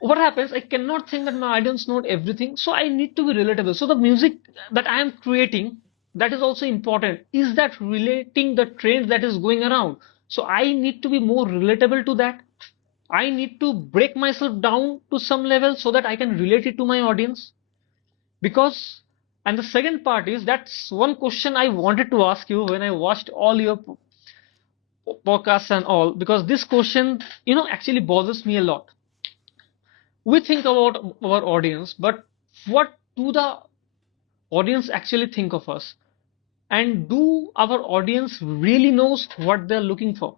what happens? I cannot think that my audience know everything, so I need to be relatable. So the music that I am creating, that is also important. Is that relating the trend that is going around? So I need to be more relatable to that. I need to break myself down to some level so that I can relate it to my audience. Because, and the second part is that's one question I wanted to ask you when I watched all your podcasts and all, because this question, actually bothers me a lot. We think about our audience, but what do the audience actually think of us? And do our audience really knows what they're looking for?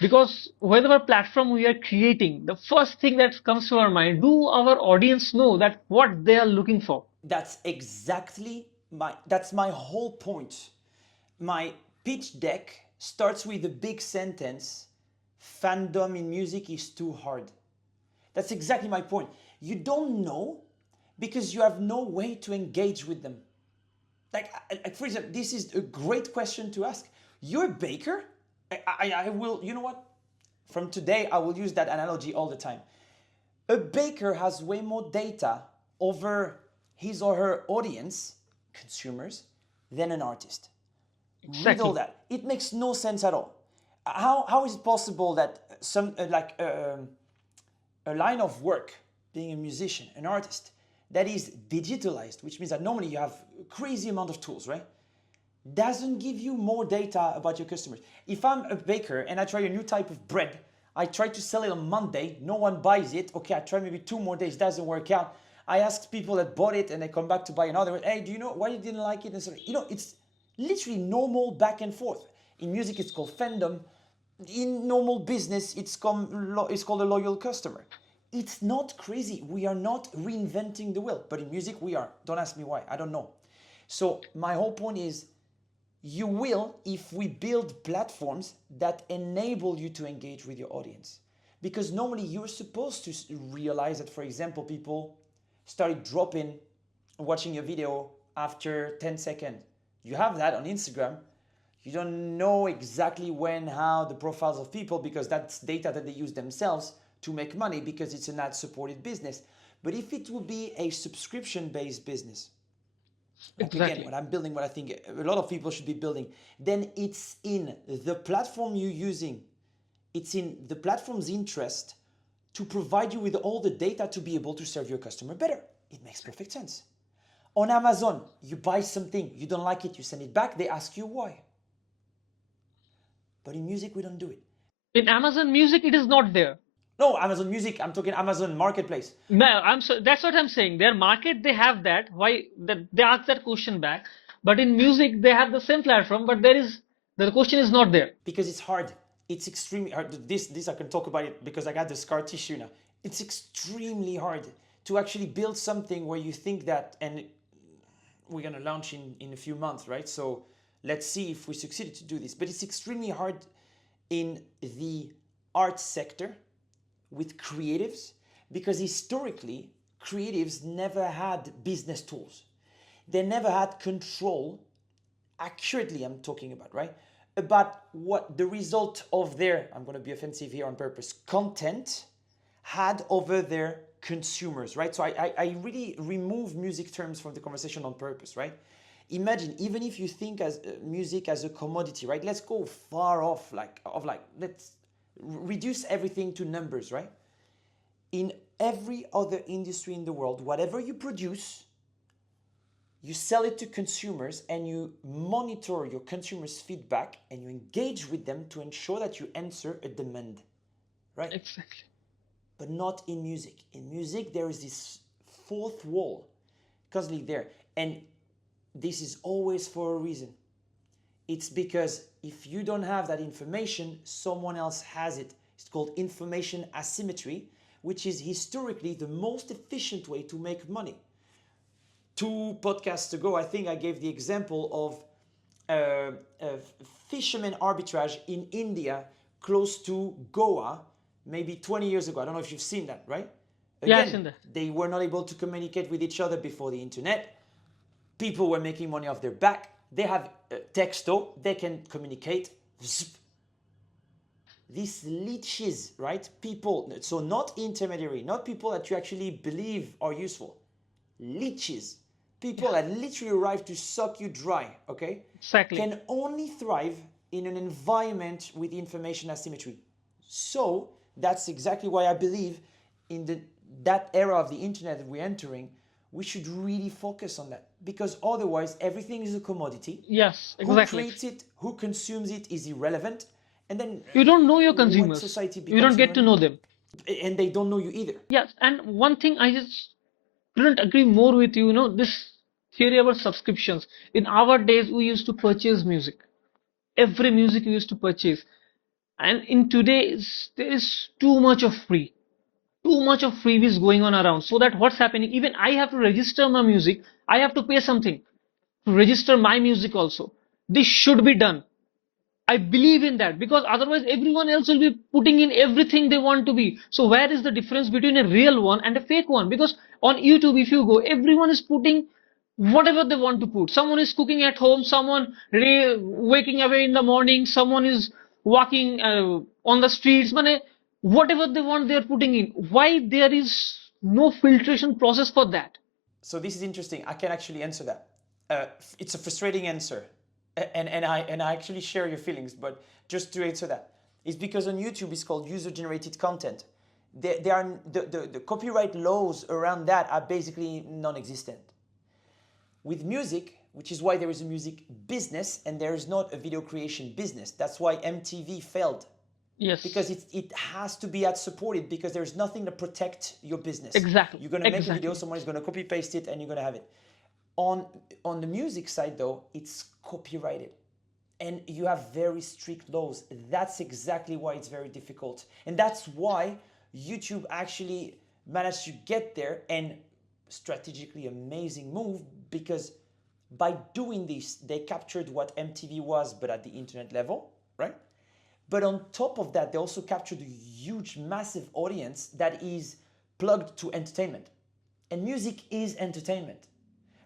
Because whatever platform we are creating, the first thing that comes to our mind, do our audience know that what they are looking for? That's my whole point. My pitch deck starts with a big sentence: fandom in music is too hard. That's exactly my point. You don't know because you have no way to engage with them. Like for example, this is a great question to ask. You're a baker. I will, you know what? From today, I will use that analogy all the time. A baker has way more data over his or her audience, consumers, than an artist. Read all Exactly. that. It makes no sense at all. How is it possible that a line of work, being a musician, an artist, that is digitalized, which means that normally you have a crazy amount of tools, right? Doesn't give you more data about your customers. If I'm a baker and I try a new type of bread, I try to sell it on Monday, no one buys it. Okay, I try maybe 2 more days, doesn't work out. I asked people that bought it and they come back to buy another one. Hey, do you know why you didn't like it? And so, it's literally normal back and forth. In music, it's called fandom. In normal business, it's called a loyal customer. It's not crazy. We are not reinventing the wheel, but in music, we are. Don't ask me why. I don't know. So my whole point is, you will if we build platforms that enable you to engage with your audience. Because normally you're supposed to realize that, for example, people started dropping watching a video after 10 seconds. You have that on Instagram. You don't know exactly when, how, the profiles of people, because that's data that they use themselves to make money because it's an ad supported business. But if it will be a subscription based business, like again, Exactly. what I'm building, what I think a lot of people should be building, then it's in the platform you're using, it's in the platform's interest to provide you with all the data to be able to serve your customer better. It makes perfect sense. On Amazon, you buy something, you don't like it, you send it back, they ask you why. But in music, we don't do it. In Amazon Music, it is not there. No, Amazon Music, I'm talking Amazon Marketplace. No, that's what I'm saying. Their market, they have that. Why that they ask that question back? But in music, they have the same platform, but the question is not there. Because it's hard. It's extremely hard. This I can talk about it because I got the scar tissue now. It's extremely hard to actually build something where you think that, and we're gonna launch in a few months, right? So let's see if we succeeded to do this. But it's extremely hard in the art sector with creatives because historically creatives never had business tools. They never had control, accurately I'm talking about, right? About what the result of their, I'm going to be offensive here on purpose, content had over their consumers, right? So I really remove music terms from the conversation on purpose, right? Imagine, even if you think as music as a commodity, right? Let's go far off, let's reduce everything to numbers, right? In every other industry in the world, whatever you produce, you sell it to consumers and you monitor your consumers' feedback and you engage with them to ensure that you answer a demand, right? Exactly. But not in music. In music, there is this fourth wall constantly there. And this is always for a reason. It's because if you don't have that information, someone else has it. It's called information asymmetry, which is historically the most efficient way to make money. 2 podcasts ago, I think I gave the example of fishermen arbitrage in India close to Goa, maybe 20 years ago. I don't know if you've seen that, right? Yeah, it's in Again, there. they were not able to communicate with each other before the internet. People were making money off their back. They have texto, they can communicate. These leeches, right? People, so not intermediary, not people that you actually believe are useful. Leeches, people Yeah, that literally arrive to suck you dry, okay, exactly. can only thrive in an environment with information asymmetry. So that's exactly why I believe in that era of the internet that we're entering, we should really focus on that, because otherwise everything is a commodity. Yes, Who exactly. creates it, who consumes it is irrelevant, and then You don't know your what consumers. society You don't becomes, you know get what I to mean? know them. And they don't know you either. Yes, and one thing I just couldn't agree more with you, this theory about subscriptions. In our days, we used to purchase music. Every music we used to purchase. And in today's, there is too much of freebies going on around. So that what's happening, even I have to register my music, I have to pay something to register my music also. This should be done. I believe in that, because otherwise everyone else will be putting in everything they want to be. So where is the difference between a real one and a fake one? Because on YouTube, if you go, everyone is putting whatever they want to put. Someone is cooking at home, someone waking away in the morning, someone is walking on the streets. Whatever they want, they are putting in. Why there is no filtration process for that? So this is interesting. I can actually answer that. It's a frustrating answer, and I actually share your feelings. But just to answer that, it's because on YouTube it's called user-generated content. There are the copyright laws around that are basically non-existent. With music, which is why there is a music business and there is not a video creation business. That's why MTV failed. Yes. Because it has to be ad supported, because there's nothing to protect your business. Exactly. You're going to make a video, Exactly. someone is going to copy paste it, and you're going to have it. On the music side, though, it's copyrighted. And you have very strict laws. That's exactly why it's very difficult. And that's why YouTube actually managed to get there, and strategically amazing move, because by doing this, they captured what MTV was, but at the internet level, right? But on top of that, they also captured a huge, massive audience that is plugged to entertainment. And music is entertainment,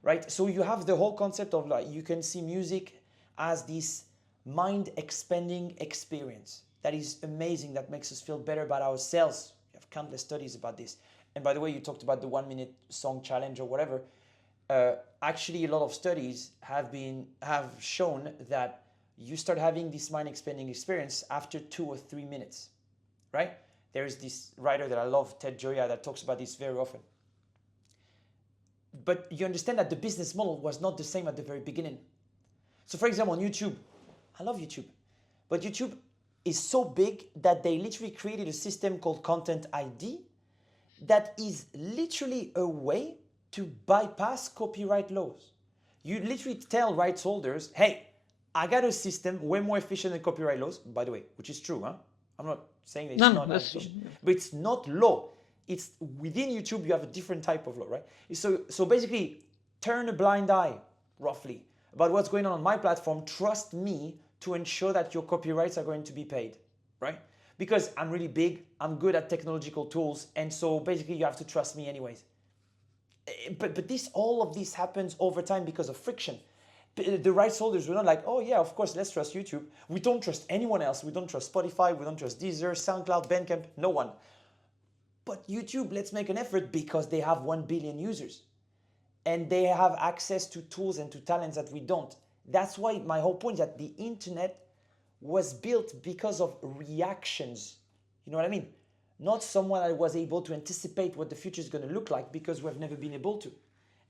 right? So you have the whole concept of, like, you can see music as this mind expanding experience that is amazing, that makes us feel better about ourselves. You have countless studies about this. And by the way, you talked about the 1 minute song challenge or whatever. Actually, a lot of studies have shown that you start having this mind expanding experience after 2 or 3 minutes, right? There's this writer that I love, Ted Gioia, that talks about this very often. But you understand that the business model was not the same at the very beginning. So for example, on YouTube, I love YouTube, but YouTube is so big that they literally created a system called Content ID that is literally a way to bypass copyright laws. You literally tell rights holders, hey, I got a system way more efficient than copyright laws, by the way, which is true, huh? I'm not saying that it's No, not as that's true. efficient, but it's not law. It's within YouTube, you have a different type of law, right? So basically, turn a blind eye, roughly, about what's going on my platform. Trust me to ensure that your copyrights are going to be paid, right? Because I'm really big, I'm good at technological tools, and so basically you have to trust me anyways. But all of this happens over time because of friction. The rights holders were not like, oh yeah, of course, let's trust YouTube. We don't trust anyone else. We don't trust Spotify. We don't trust Deezer, SoundCloud, Bandcamp, no one. But YouTube, let's make an effort, because they have 1 billion users. And they have access to tools and to talents that we don't. That's why my whole point is that the internet was built because of reactions. You know what I mean? Not someone that was able to anticipate what the future is going to look like, because we've never been able to.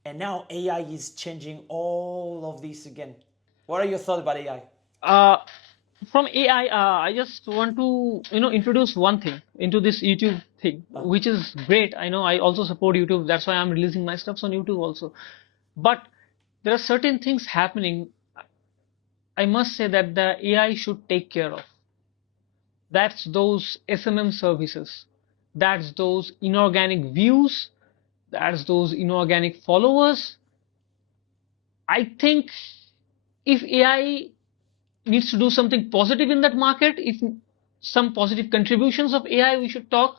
And now AI is changing all of this again. What are your thoughts about AI? Uh, from AI, I just want to, introduce one thing into this YouTube thing, which is great. I know I also support YouTube. That's why I'm releasing my stuffs on YouTube also. But there are certain things happening, I must say, that the AI should take care of. That's those SMM services. That's those inorganic views. That's those inorganic followers. I think if AI needs to do something positive in that market, if some positive contributions of AI we should talk,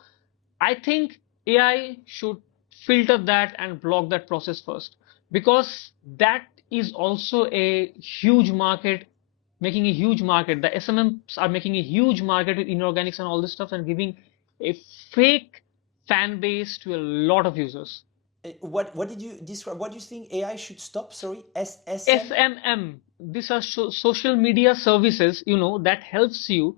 I think AI should filter that and block that process first, because that is also a huge market, making a huge market. The SMMs are making a huge market with inorganics and all this stuff, and giving a fake fan base to a lot of users. What did you describe? What do you think AI should stop? Sorry, SM? SMM, these are social media services, that helps you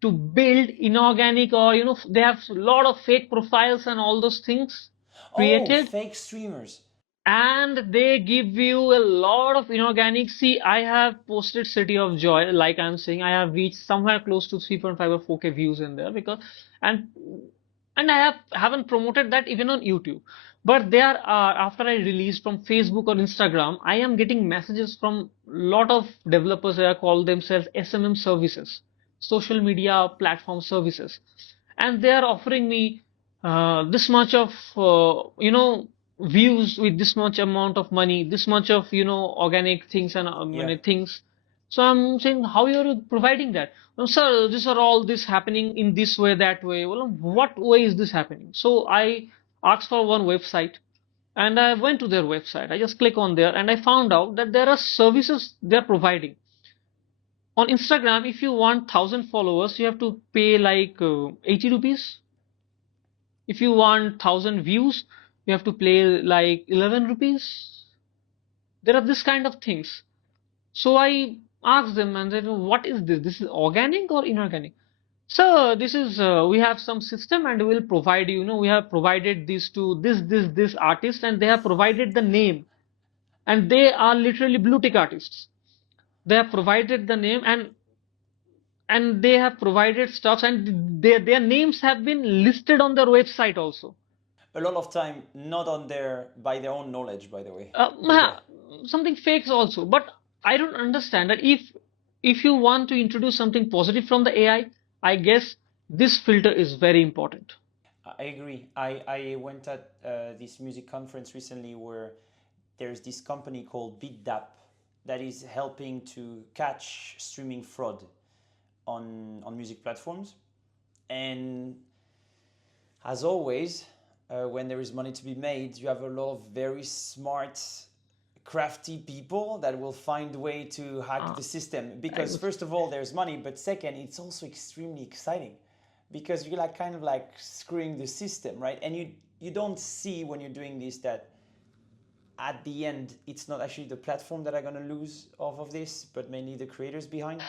to build inorganic, or they have a lot of fake profiles and all those things Oh, created, fake streamers. and they give you a lot of inorganic. See, I have posted City of Joy, like I'm saying, I have reached somewhere close to 3.5 or 4K views in there, because and I haven't promoted that even on YouTube. But there are, after I released from Facebook or Instagram, I am getting messages from lot of developers that call themselves SMM services, social media platform services, and they are offering me this much of views with this much amount of money, this much of organic things and Yeah. many things. So I'm saying, how you're providing that? "Oh, sir, these are all this happening in this way, that way." Well, what way is this happening? So I asked for one website, and I went to their website. I just click on there, and I found out that there are services they're providing. On Instagram, if you want 1,000 followers, you have to pay like 80 rupees. If you want 1,000 views, you have to pay like 11 rupees. There are this kind of things. So I asked them, and they said, what is this? This is organic or inorganic? So this is, we have some system, and we will provide you, we have provided this to this artist, and they have provided the name, and they are literally blue tick artists. They have provided the name, and they have provided stuff, and their names have been listed on their website also. A lot of time not on their by their own knowledge, by the way. uh, But yeah. ma- Something fakes also. But I don't understand that if you want to introduce something positive from the AI, I guess this filter is very important. I agree. I went at this music conference recently where there's this company called BitDap that is helping to catch streaming fraud on music platforms. And as always, when there is money to be made, you have a lot of very smart, crafty people that will find a way to hack uh, the system. I Because would first of all, there's money, but second, it's also extremely exciting because you're like kind of like screwing the system, right? And you don't see when you're doing this that at the end it's not actually the platform that are going to lose off of this, but mainly the creators behind.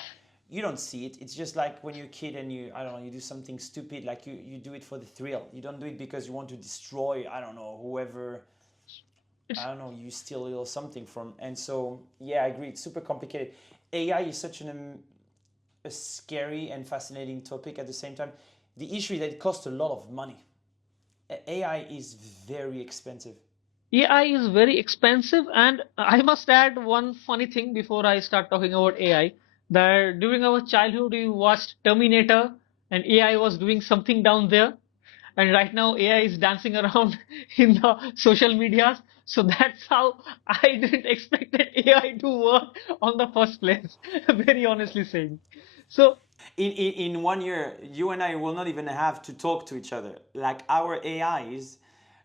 You don't see it. It's just like when you're a kid and you, I don't know, you do something stupid, like you do it for the thrill. You don't do it because you want to destroy, I don't know, whoever, it's I don't know, you steal a little something from. And so yeah, I agree, it's super complicated. AI is such a scary and fascinating topic at the same time. The issue is that it costs a lot of money. AI is very expensive. AI is very expensive, and I must add one funny thing before I start talking about AI. That during our childhood, we watched Terminator, and AI was doing something down there. And right now, AI is dancing around in the social medias. So that's how I didn't expect that AI to work on the first place, very honestly saying. So In 1 year, you and I will not even have to talk to each other. Like our AIs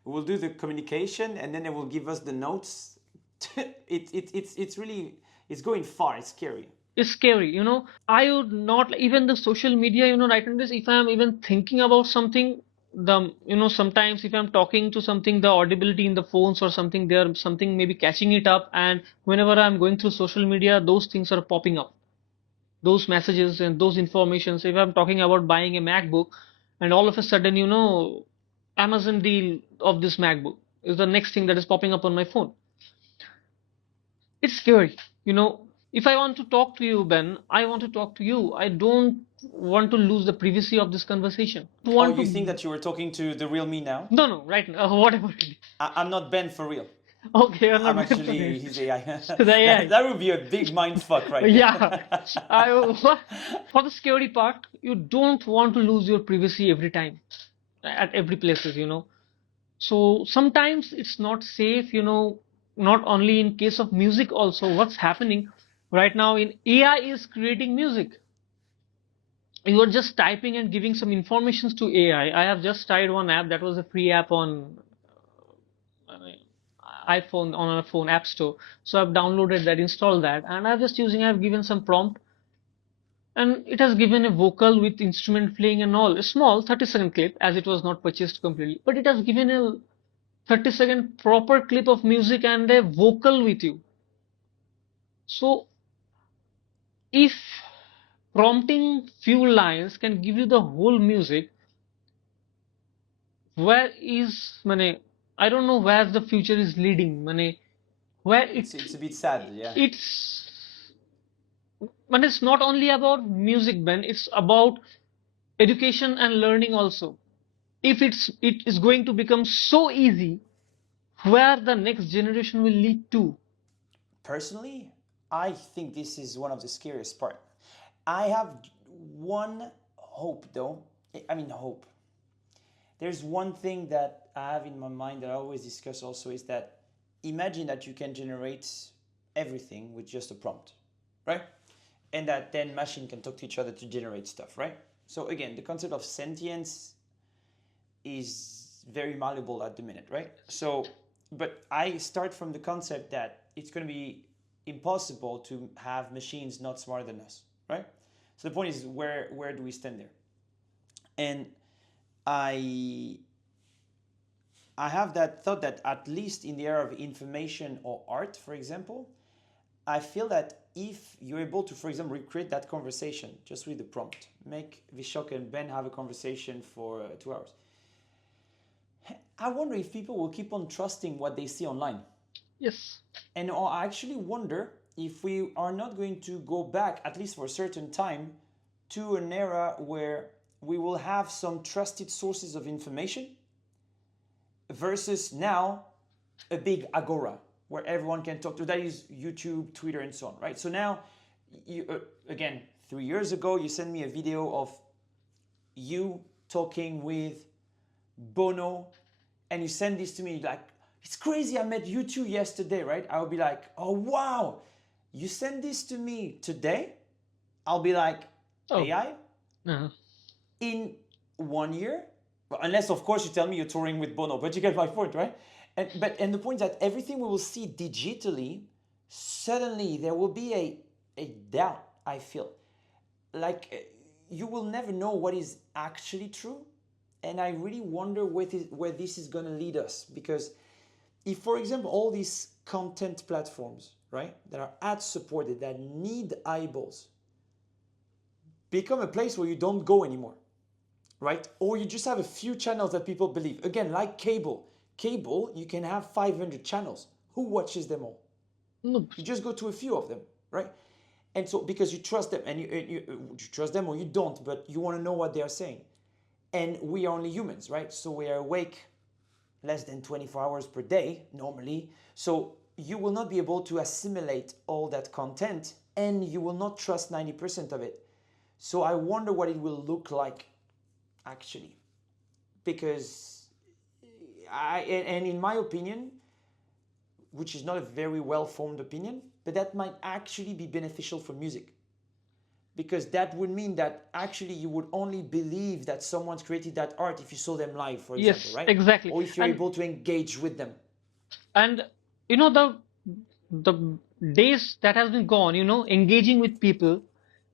will do the communication and then they will give us the notes. It's really, it's going far. It's scary. it's scary, I would not even the social media, right in this, if I'm even thinking about something, sometimes if I'm talking to something, the audibility in the phones or something, there something maybe catching it up, and whenever I'm going through social media, those things are popping up, those messages and those informations. If I'm talking about buying a MacBook, and all of a sudden, Amazon deal of this MacBook is the next thing that is popping up on my phone. It's scary. If I want to talk to you, Ben, I want to talk to you. I don't want to lose the privacy of this conversation. Oh, Want you think to. that you were talking to the real me now? No, no, right now, whatever it is. I'm not Ben for real. Okay, you're not I'm meant for actually it. his AI. The AI. That would be a big mind fuck right Yeah. there. I, for the scary part, you don't want to lose your privacy every time, at every places, So sometimes it's not safe, not only in case of music also. What's happening right now in AI is creating music. You are just typing and giving some informations to AI. I have just tried one app that was a free app on uh, iPhone, on a phone app store. So I've downloaded that, installed that, and I'm just using. I've given some prompt, and it has given a vocal with instrument playing and all. A small 30-second clip, as it was not purchased completely, but it has given a 30-second proper clip of music and a vocal with you. So if prompting few lines can give you the whole music, where is mane, I don't know where the future is leading, mane, where It's a bit sad, yeah. it's but it's not only about music, Ben, it's about education and learning also. If it is going to become so easy, where the next generation will lead to. Personally, I think this is one of the scariest part. I have one hope though. I mean hope. There's one thing that I have in my mind that I always discuss also is that imagine that you can generate everything with just a prompt, right? And that then machine can talk to each other to generate stuff, right? So again, the concept of sentience is very malleable at the minute, right? So, but I start from the concept that it's going to be impossible to have machines not smarter than us, right? So the point is, where do we stand there? And I I have that thought that at least in the area of information or art, for example, I feel that if you're able to, for example, recreate that conversation just with the prompt, make Vishok and Ben have a conversation for 2 hours. I wonder if people will keep on trusting what they see online. Yes. And I actually wonder if we are not going to go back, at least for a certain time, to an era where we will have some trusted sources of information versus now a big agora where everyone can talk to. That is YouTube, Twitter, and so on, right? So now, again, 3 years ago, you sent me a video of you talking with Bono, and you send this to me like, it's crazy, I met you two yesterday, right? I would be like, oh wow, you send this to me today? I'll be like, Oh. AI? Uh, In 1 year? Well, unless of course you tell me you're touring with Bono, but you get my point, right? And the point is that everything we will see digitally, suddenly there will be a doubt, I feel. Like you will never know what is actually true. And I really wonder where this is going to lead us. Because if, for example, all these content platforms, right, that are ad supported, that need eyeballs, become a place where you don't go anymore, right? Or you just have a few channels that people believe. Again, like cable. Cable, you can have 500 channels. Who watches them all? no. You just go to a few of them, right? And so because you trust them, and you trust them or you don't, but you want to know what they are saying. And we are only humans, right? So we are awake less than 24 hours per day normally. So you will not be able to assimilate all that content, and you will not trust 90% of it. So I wonder what it will look like actually. Because and in my opinion, which is not a very well formed opinion, but that might actually be beneficial for music. Because that would mean that actually you would only believe that someone's created that art if you saw them live, for example, Yes, right? exactly. Or if you're able to engage with them. And you know the days that has been gone, engaging with people,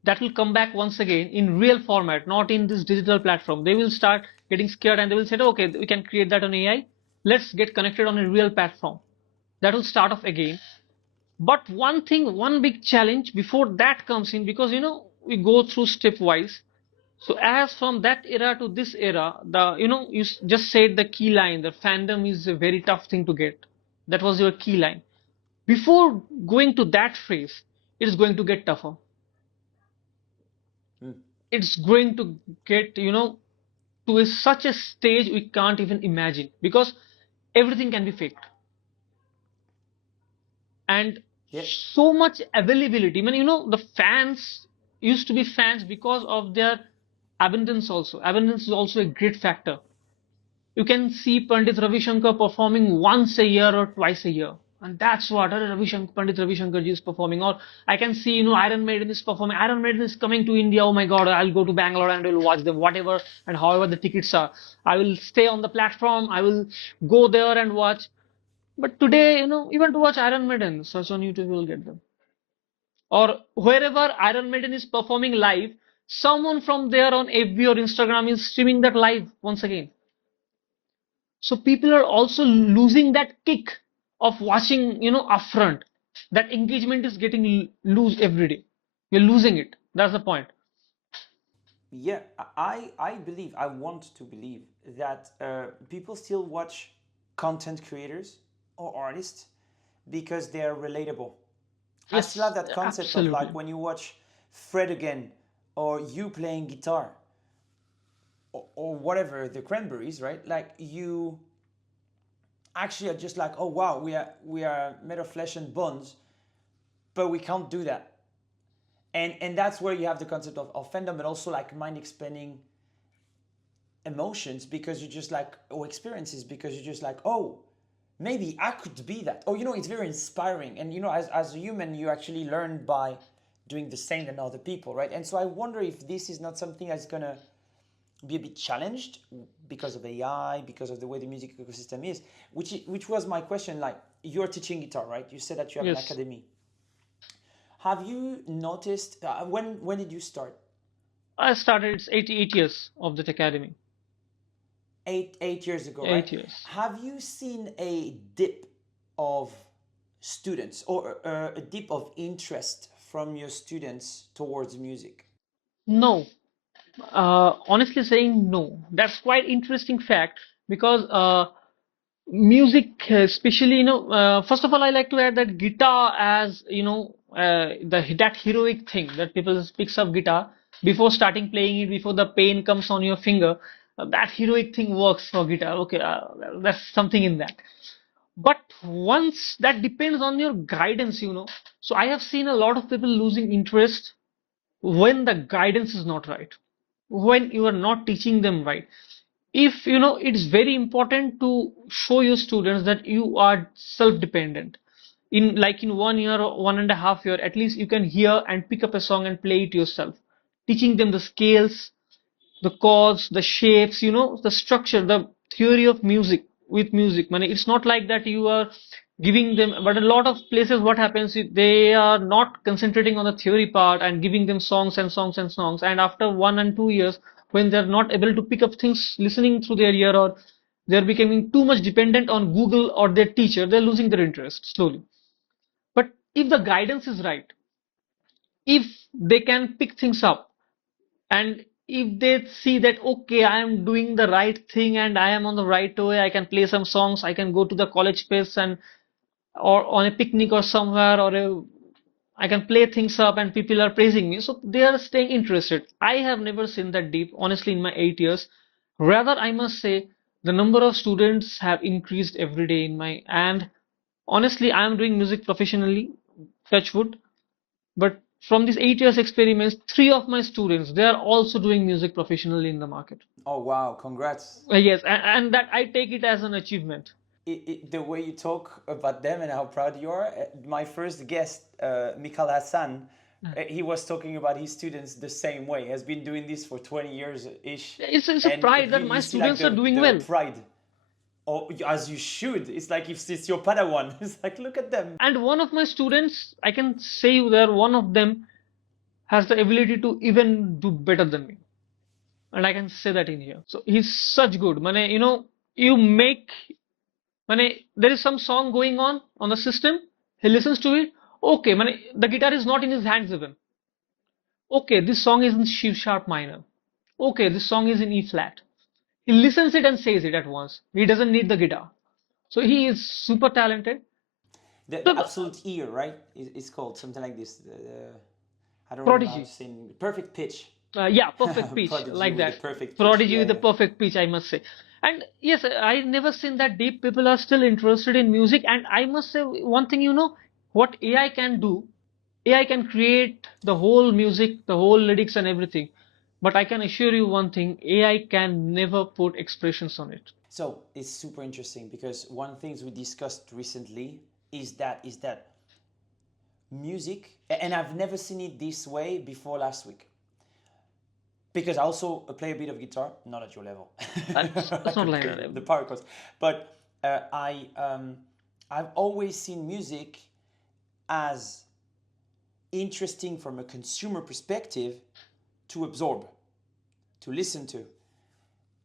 that will come back once again in real format, not in this digital platform. They will start getting scared and they will say, okay, we can create that on AI. Let's get connected on a real platform. That will start off again. But one thing, one big challenge before that comes in, because we go through stepwise. So as from that era to this era, you just said the key line, the fandom is a very tough thing to get. That was your key line. Before going to that phase, it is going to get tougher. Mm. It's going to get, to such a stage we can't even imagine, because everything can be faked. And Yeah. so much availability. I mean, the fans used to be fans because of their abundance also. Abundance is also a great factor. You can see Pandit Ravi Shankar performing once a year or twice a year. And that's what Pandit Ravi Shankar ji is performing. Or I can see, Iron Maiden is performing. Iron Maiden is coming to India. Oh my God, I'll go to Bangalore and will watch them, whatever and however the tickets are. I will stay on the platform. I will go there and watch. But today, even to watch Iron Maiden, search on YouTube, you will get them. Or wherever Iron Maiden is performing live, someone from there on FB or Instagram is streaming that live once again. So people are also losing that kick of watching, upfront. That engagement is getting loose every day. You're losing it. That's the point. Yeah, I believe, I want to believe that people still watch content creators or artists because they are relatable. I still have Yes, that concept of like absolutely. when you watch Fred again or you playing guitar or whatever, the Cranberries, right? Like you actually are just like, oh wow, we are made of flesh and bones, but we can't do that. And that's where you have the concept of fandom, but also like mind explaining emotions because you're just like, or experiences because you're just like, oh, maybe I could be that. Oh, it's very inspiring. And as a human, you actually learn by doing the same than other people, right? And so I wonder if this is not something that's gonna be a bit challenged because of AI, because of the way the music ecosystem is. Which was my question. Like, you're teaching guitar, right? You said that you have an Yes. academy. Have you noticed when did you start? I started, it's 8 years of that academy. 8 years ago, right? 8 years. Have you seen a dip of students or a dip of interest from your students towards music? No. Honestly saying no. That's quite interesting fact because music, especially, first of all, I like to add that guitar as, that heroic thing that people picks up guitar before starting playing it, before the pain comes on your finger. That heroic thing works for guitar. Okay, that's something in that. But once that depends on your guidance. So I have seen a lot of people losing interest when the guidance is not right, when you are not teaching them right. If it's very important to show your students that you are self-dependent. In 1 year or 1.5 year, at least you can hear and pick up a song and play it yourself, teaching them the scales, the chords, the shapes, the structure, the theory of music with music. Mane, it's not like that you are giving them, but a lot of places what happens is they are not concentrating on the theory part and giving them songs and songs and songs. And after 1 and 2 years, when they're not able to pick up things listening through their ear, or they're becoming too much dependent on Google or their teacher, they're losing their interest slowly. But if the guidance is right, if they can pick things up, and if they see that, okay, I am doing the right thing and I am on the right way, I can play some songs, I can go to the college space and or on a picnic or somewhere, or I can play things up and people are praising me, so they are staying interested. I have never seen that deep, honestly, in my 8 years. Rather, I must say the number of students have increased every day in my, and honestly, I am doing music professionally, touch wood. But from these 8 years experiments, three of my students, they are also doing music professionally in the market. Oh wow, congrats. Yes, and that I take it as an achievement. The way you talk about them and how proud you are. My first guest, Mikhail Hassan, he was talking about his students the same way. Has been doing this for 20 years ish, It's a and pride you, that my you see like students are the doing the well. pride. Oh, as you should. It's like if it's your Padawan. It's like, look at them. And one of my students, I can say you there, one of them has the ability to even do better than me. And I can say that in here. So he's such good. Mane, you make, there is some song going on the system. He listens to it. Okay, the guitar is not in his hands even. Okay, this song is in C sharp minor. Okay, this song is in E flat. He listens it and says it at once. He doesn't need the guitar. So he is super talented. The So, absolute ear, right? It's called something like this. I don't remember how to prodigy. say perfect pitch. Yeah, perfect pitch Prodigy like with the that. perfect pitch. Prodigy Yeah, with the yeah. perfect pitch, I must say. And yes, I never seen that deep. People are still interested in music. And I must say one thing, what AI can do. AI can create the whole music, the whole lyrics and everything. But I can assure you one thing, AI can never put expressions on it. So it's super interesting because one things we discussed recently is that music, and I've never seen it this way before last week. Because I also play a bit of guitar, not at your level. I That's not can like play that. the power chords, but I've always seen music as interesting from a consumer perspective to absorb, to listen to.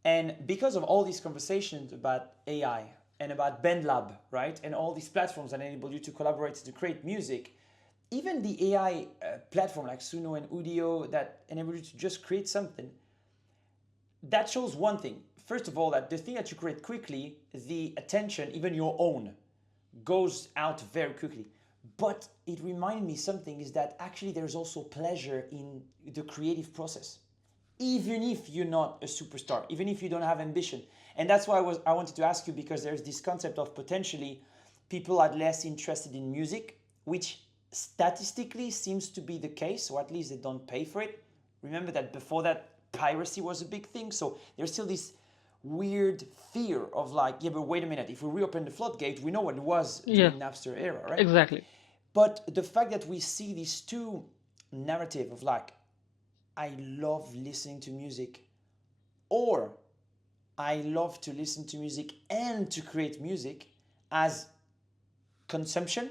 And because of all these conversations about AI and about BandLab, right, and all these platforms that enable you to collaborate to create music, even the AI platform like Suno and Udio that enable you to just create something, that shows one thing. First of all, that the thing that you create quickly, the attention, even your own, goes out very quickly. But it reminded me something is that actually there's also pleasure in the creative process. Even if you're not a superstar, even if you don't have ambition. And that's why I wanted to ask you, because there's this concept of potentially people are less interested in music, which statistically seems to be the case, or at least they don't pay for it. Remember that before that, piracy was a big thing. So there's still this weird fear of like, yeah, but wait a minute, if we reopen the floodgate, we know what it was Yeah, during Napster era, right? exactly. But the fact that we see these two narrative of like, I love listening to music, or I love to listen to music and to create music as consumption,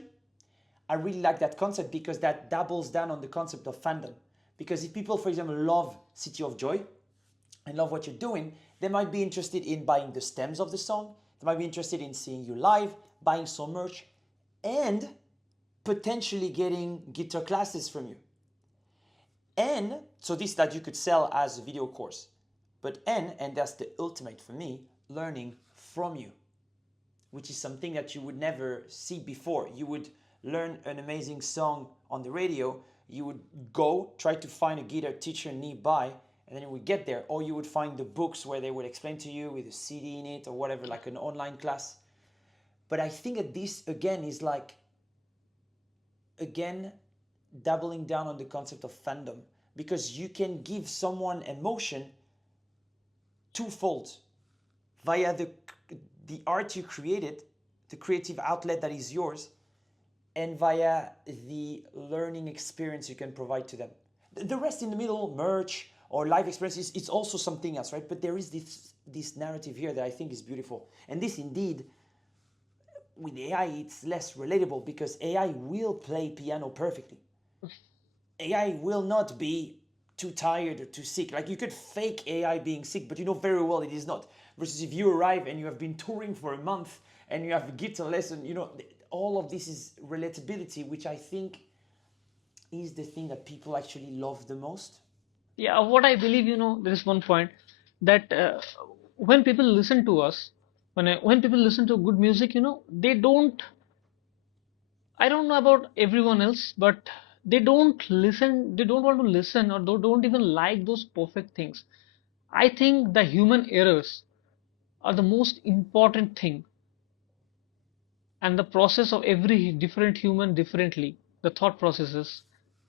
I really like that concept because that doubles down on the concept of fandom. Because if people, for example, love City of Joy and love what you're doing, they might be interested in buying the stems of the song, they might be interested in seeing you live, buying some merch, and potentially getting guitar classes from you. And so this that you could sell as a video course. But and that's the ultimate for me, learning from you, which is something that you would never see before. You would learn an amazing song on the radio, you would go try to find a guitar teacher nearby, and then you would get there, or you would find the books where they would explain to you with a CD in it or whatever, like an online class. But I think that this again is like, again, doubling down on the concept of fandom, because you can give someone emotion twofold via the art you created, the creative outlet that is yours, and via the learning experience you can provide to them. The rest in the middle, merch or live experiences, it's also something else, right? But there is this narrative here that I think is beautiful. And this indeed, with AI, it's less relatable because AI will play piano perfectly. AI will not be too tired or too sick. Like you could fake AI being sick, but you know very well it is not. Versus if you arrive and you have been touring for a month and you have a guitar lesson, you know, all of this is relatability, which I think is the thing that people actually love the most. Yeah, what I believe, there is one point that when people listen to us, when people listen to good music, they don't. I don't know about everyone else, but they don't listen. They don't want to listen, or they don't even like those perfect things. I think the human errors are the most important thing, and the process of every different human differently, the thought processes,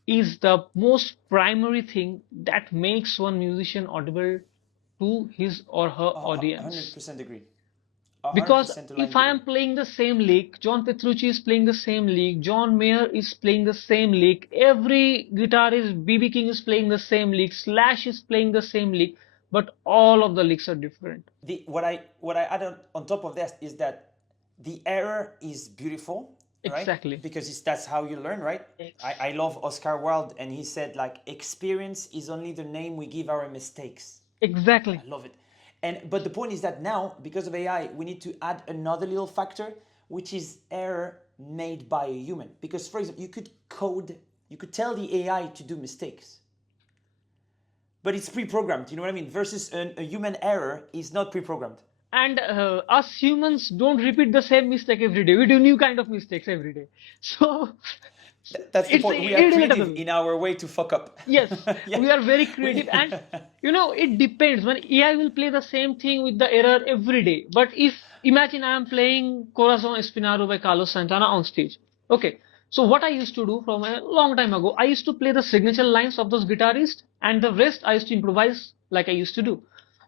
is the most primary thing that makes one musician audible to his or her audience. 100% agree. 100% Because percent aligned if with I you. am playing the same lick, John Petrucci is playing the same lick, John Mayer is playing the same lick, every guitarist, BB King is playing the same lick, Slash is playing the same lick, but all of the licks are different. What I add on top of that is that the error is beautiful, right? Exactly. Because that's how you learn, right? I love Oscar Wilde, and he said like, experience is only the name we give our mistakes. Exactly. I love it. But the point is that now, because of AI, we need to add another little factor, which is error made by a human. Because for example, you could tell the AI to do mistakes, but it's pre-programmed. You know what I mean? Versus a human error is not pre-programmed. And us humans don't repeat the same mistake every day. We do new kind of mistakes every day. So That's the it's point. We are creative irrelatable. in our way to fuck up. Yes, Yeah. we are very creative, We and it depends. When AI will play the same thing with the error every day, but if imagine I am playing Corazon Espinaro by Carlos Santana on stage. Okay, so what I used to do from a long time ago, I used to play the signature lines of those guitarists, and the rest I used to improvise like I used to do.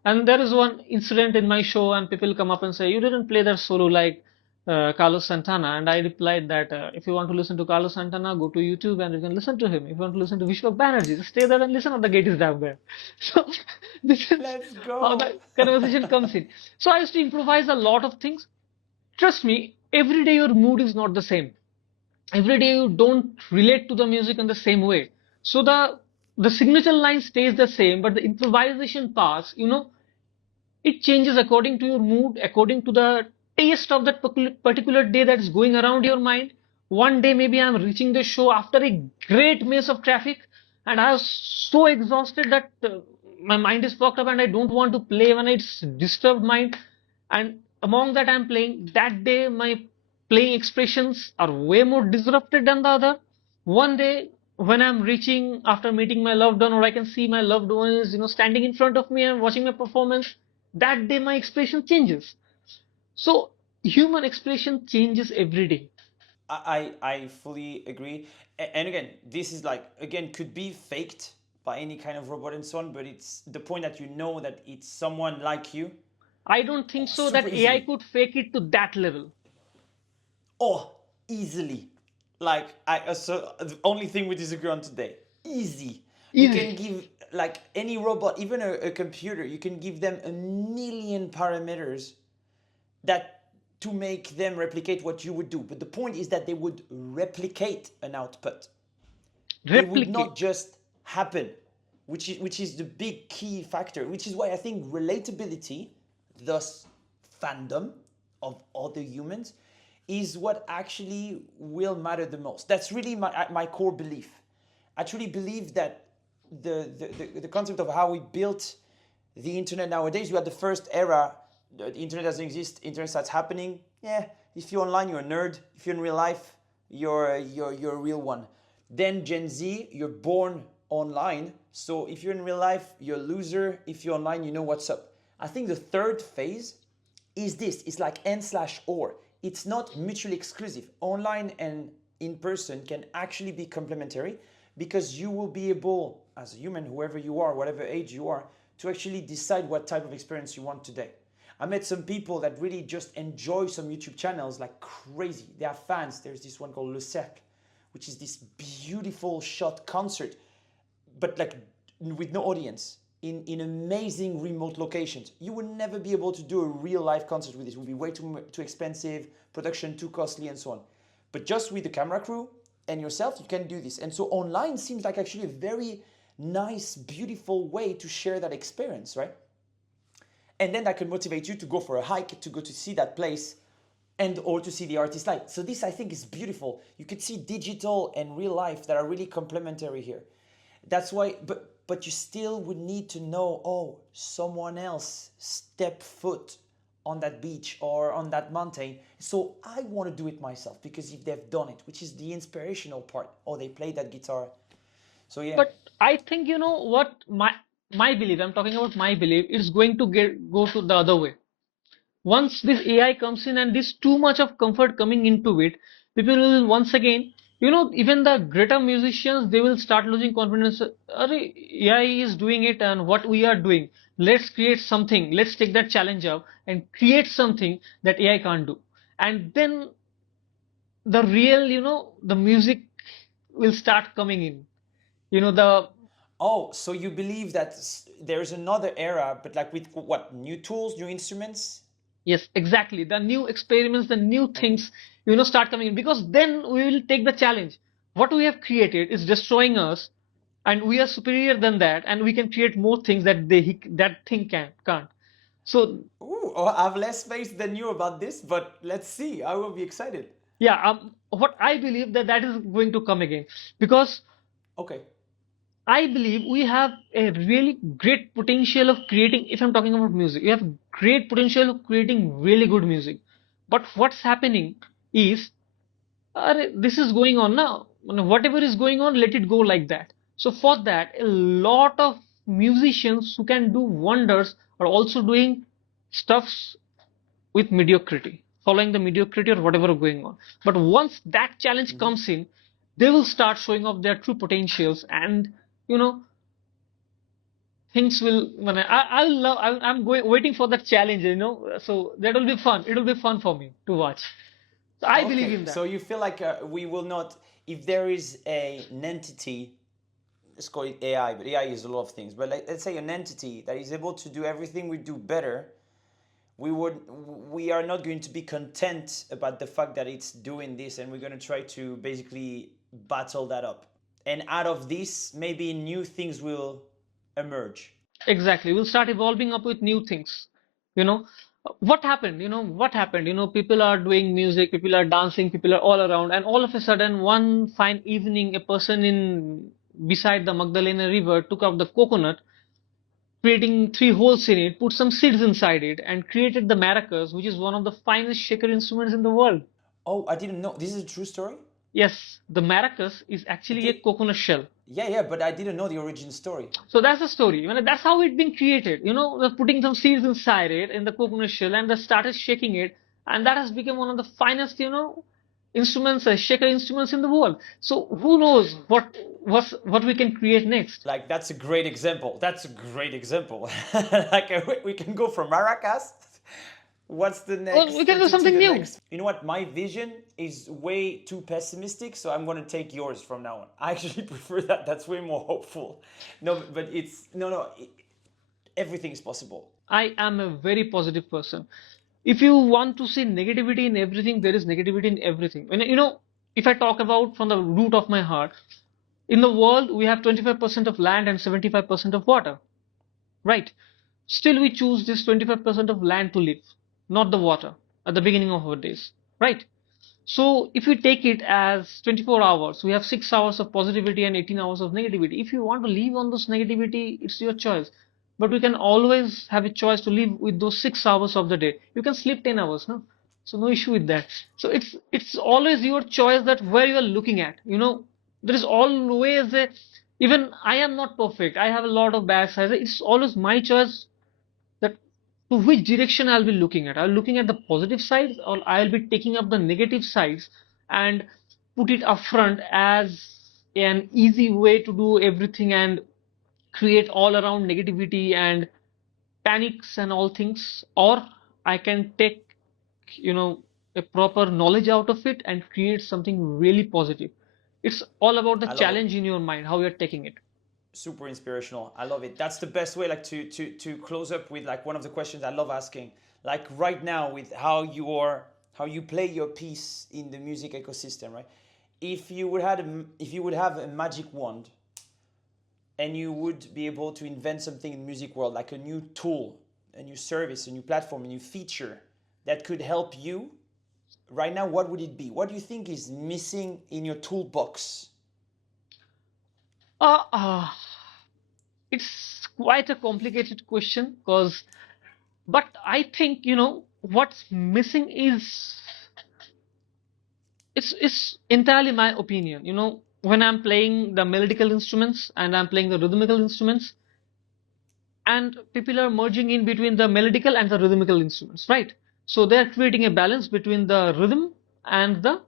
And there is one incident in my show, and people come up and say, "You didn't play that solo like Carlos Santana." And I replied that if you want to listen to Carlos Santana, go to YouTube and you can listen to him. If you want to listen to Vishwak Banerjee, just stay there and listen, or the gate is down there. So this is Let's how go. the conversation comes in. So I used to improvise a lot of things. Trust me, every day your mood is not the same. Every day you don't relate to the music in the same way. So the signature line stays the same, but the improvisation parts, it changes according to your mood, according to the taste of that particular day that's going around your mind. One day maybe I'm reaching the show after a great maze of traffic, and I was so exhausted that my mind is fucked up and I don't want to play when it's disturbed mind. And among that I'm playing, that day my playing expressions are way more disrupted than the other. One day when I'm reaching after meeting my loved one, or I can see my loved one is, standing in front of me and watching my performance, that day my expression changes. So human expression changes every day. I fully agree. And again, this is like, again, could be faked by any kind of robot and so on, but it's the point that you know that it's someone like you I don't think so super that AI easily. could fake it to that level. Oh, easily. Like so the only thing we disagree on today. Easy. You Easy. can give like any robot, even a computer, you can give them a million parameters that to make them replicate what you would do. But the point is that they would replicate an output. They would not Replicate. just happen, which is the big key factor. Which is why I think relatability, thus fandom of other humans, is what actually will matter the most. That's really my core belief. I truly believe that the concept of how we built the internet nowadays, you had the first era, the internet doesn't exist, internet starts happening. Yeah, if you're online, you're a nerd. If you're in real life, you're a real one. Then Gen Z, you're born online. So if you're in real life, you're a loser. If you're online, you know what's up. I think the third phase is this. It's like and slash or. It's not mutually exclusive. Online and in person can actually be complementary because you will be able, as a human, whoever you are, whatever age you are, to actually decide what type of experience you want today. I met some people that really just enjoy some YouTube channels like crazy. They are fans. There's this one called Lissen, which is this beautiful shot concert, but like with no audience in amazing remote locations. You would never be able to do a real live concert with this. It would be way too expensive, production too costly, and so on. But just with the camera crew and yourself, you can do this. And so online seems like actually a very nice, beautiful way to share that experience, right? And then that can motivate you to go for a hike, to go to see that place, and or to see the artist live. So this I think is beautiful. You could see digital and real life that are really complementary here. That's why, but you still would need to know, oh, someone else step foot on that beach or on that mountain. So I want to do it myself because if they've done it, which is the inspirational part, or they play that guitar. So yeah. But I think you know what my belief, I'm talking about my belief, it's going to go to the other way. Once this AI comes in and this too much of comfort coming into it, people will once again, even the greater musicians, they will start losing confidence. Arey, AI is doing it and what we are doing. Let's create something. Let's take that challenge up and create something that AI can't do. And then the real, the music will start coming in. The Oh, so you believe that there's another era, but like with what, new tools, new instruments? Yes, exactly. The new experiments, the new Okay. things, start coming in because then we will take the challenge. What we have created is destroying us, and we are superior than that, and we can create more things that thing can't. So Ooh, oh, I have less faith than you about this, but let's see. I will be excited. yeah, what I believe that is going to come again because Okay. I believe we have a really great potential of creating. If I'm talking about music, we have great potential of creating really good music. But what's happening is this is going on now. Whatever is going on, let it go like that. So for that, a lot of musicians who can do wonders are also doing stuffs with mediocrity, following the mediocrity or whatever going on. But once that challenge Hmm. comes in, they will start showing off their true potentials, and you know things will. I'm going waiting for that challenge. So that will be fun. It will be fun for me to watch. So I believe Okay, in that. so you feel like we will not, if there is an entity, let's call it AI, but AI is a lot of things, but let's say an entity that is able to do everything we do better, we are not going to be content about the fact that it's doing this, and we're going to try to basically battle that up. And out of this, maybe new things will emerge. Exactly. We'll start evolving up with new things. You know. What happened? What happened? People are doing music, people are dancing, people are all around, and all of a sudden, one fine evening, a person in beside the Magdalena River took out the coconut, creating three holes in it, put some seeds inside it, and created the maracas, which is one of the finest shaker instruments in the world. Oh, I didn't know. This is a true story? Yes, the maracas is actually a Did coconut shell. Yeah, yeah, but I didn't know the origin story. So that's the story. That's how it been created. They're putting some seeds inside it in the coconut shell, and they started shaking it, and that has become one of the finest, instruments, shaker instruments in the world. So who knows what we can create next? Like that's a great example. That's a great example. Like we can go from maracas. What's the Well, we next can do to something the new. next? You know what? My vision is way too pessimistic, so I'm gonna take yours from now on. I actually prefer that. That's way more hopeful. No, but it's no, no. Everything is possible. I am a very positive person. If you want to see negativity in everything, there is negativity in everything. If I talk about from the root of my heart, in the world we have 25% of land and 75% of water, right? Still, we choose this 25% of land to live, not the water, at the beginning of our days, right? So, if we take it as 24 hours, we have 6 hours of positivity and 18 hours of negativity. If you want to live on this negativity, it's your choice. But we can always have a choice to live with those 6 hours of the day. You can sleep 10 hours, no? So no issue with that. So it's always your choice that where you are looking at. There is always a, even I am not perfect. I have a lot of bad sides. It's always my choice that to which direction I'll be looking at. I'll be looking at the positive sides, or I'll be taking up the negative sides and put it upfront as an easy way to do everything and create all around negativity and panics and all things. Or I can take, you know, a proper knowledge out of it and create something really positive. It's all about the I love it. challenge in your mind, how you're taking it. Super inspirational. I love it. That's the best way, like to close up with like one of the questions I love asking. Like right now, with how you play your piece in the music ecosystem, right? If you would have a magic wand, and you would be able to invent something in the music world, like a new tool, a new service, a new platform, a new feature that could help you right now, what would it be? What do you think is missing in your toolbox? Uh, uh, it's quite a complicated question because, but I think, what's missing is it's entirely my opinion. When I'm playing the melodical instruments and I'm playing the rhythmical instruments, and people are merging in between the melodical and the rhythmical instruments, right? So they are creating a balance between the rhythm and the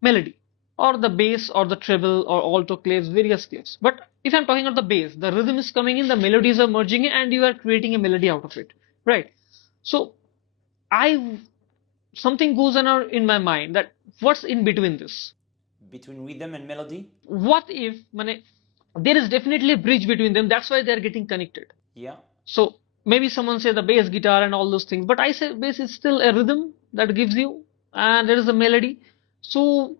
melody, or the bass, or the treble, or alto claves, various claves. But if I'm talking about the bass, the rhythm is coming in, the melodies are merging in, and you are creating a melody out of it, right? So I something goes on in my mind that what's in between this? Between rhythm and melody? What if there is definitely a bridge between them? That's why they are getting connected. Yeah. So maybe someone say the bass guitar and all those things, but I say bass is still a rhythm that gives you, and there is a melody. So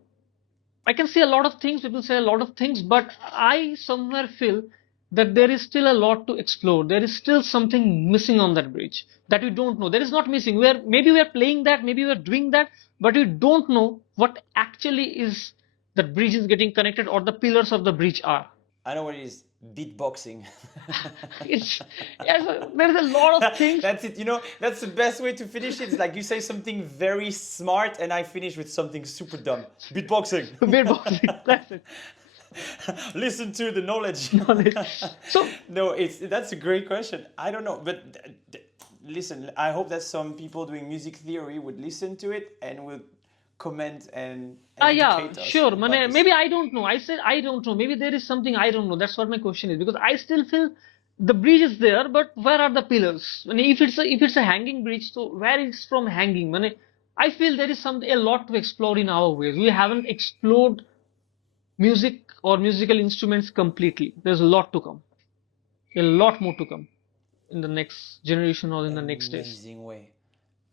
I can say a lot of things, people say a lot of things, but I somewhere feel that there is still a lot to explore. There is still something missing on that bridge that we don't know. There is not missing. Maybe we are playing that, maybe we are doing that, but we don't know what actually is that bridge is getting connected, or the pillars of the bridge are. I know what it is. Beatboxing. It's yes, there's a lot of things. That's it. You know, that's the best way to finish it. It's like you say something very smart, and I finish with something super dumb. Beatboxing. Beatboxing. That's it. Listen to the knowledge. Knowledge. So No, that's a great question. I don't know, but listen. I hope that some people doing music theory would listen to it and would comment and yeah, educate us sure. about this. Maybe I don't know. I said I don't know. Maybe there is something I don't know. That's what my question is, because I still feel the bridge is there, but where are the pillars? If it's a hanging bridge, so where is from hanging? I feel there is a lot to explore in our ways. We haven't explored music or musical instruments completely. There's a lot to come. A lot more to come in the next generation or in the next days.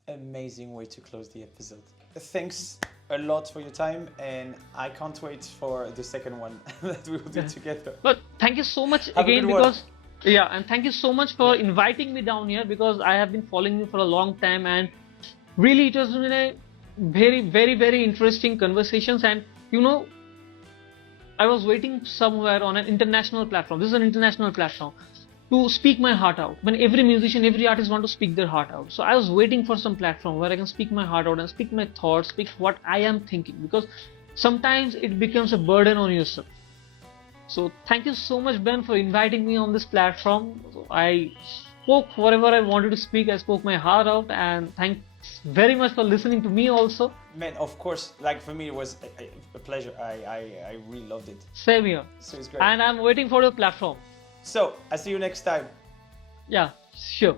Amazing way to close the episode. Thanks a lot for your time, and I can't wait for the second one that we will do together. But thank you so much Have a again, good one. because Yeah, and thank you so much for inviting me down here, because I have been following you for a long time, and really it has been a very interesting conversations. And you know, I was waiting somewhere on an international platform. This is an international platform to speak my heart out. When every musician, every artist want to speak their heart out. So I was waiting for some platform where I can speak my heart out and speak my thoughts, speak what I am thinking, because sometimes it becomes a burden on yourself. So thank you so much, Ben, for inviting me on this platform. I spoke whatever I wanted to speak. I spoke my heart out, and thanks very much for listening to me also. Man, of course, like for me it was a pleasure. I really loved it. Same here. So it's great. And I'm waiting for your platform. So I see you next time. Yeah, sure.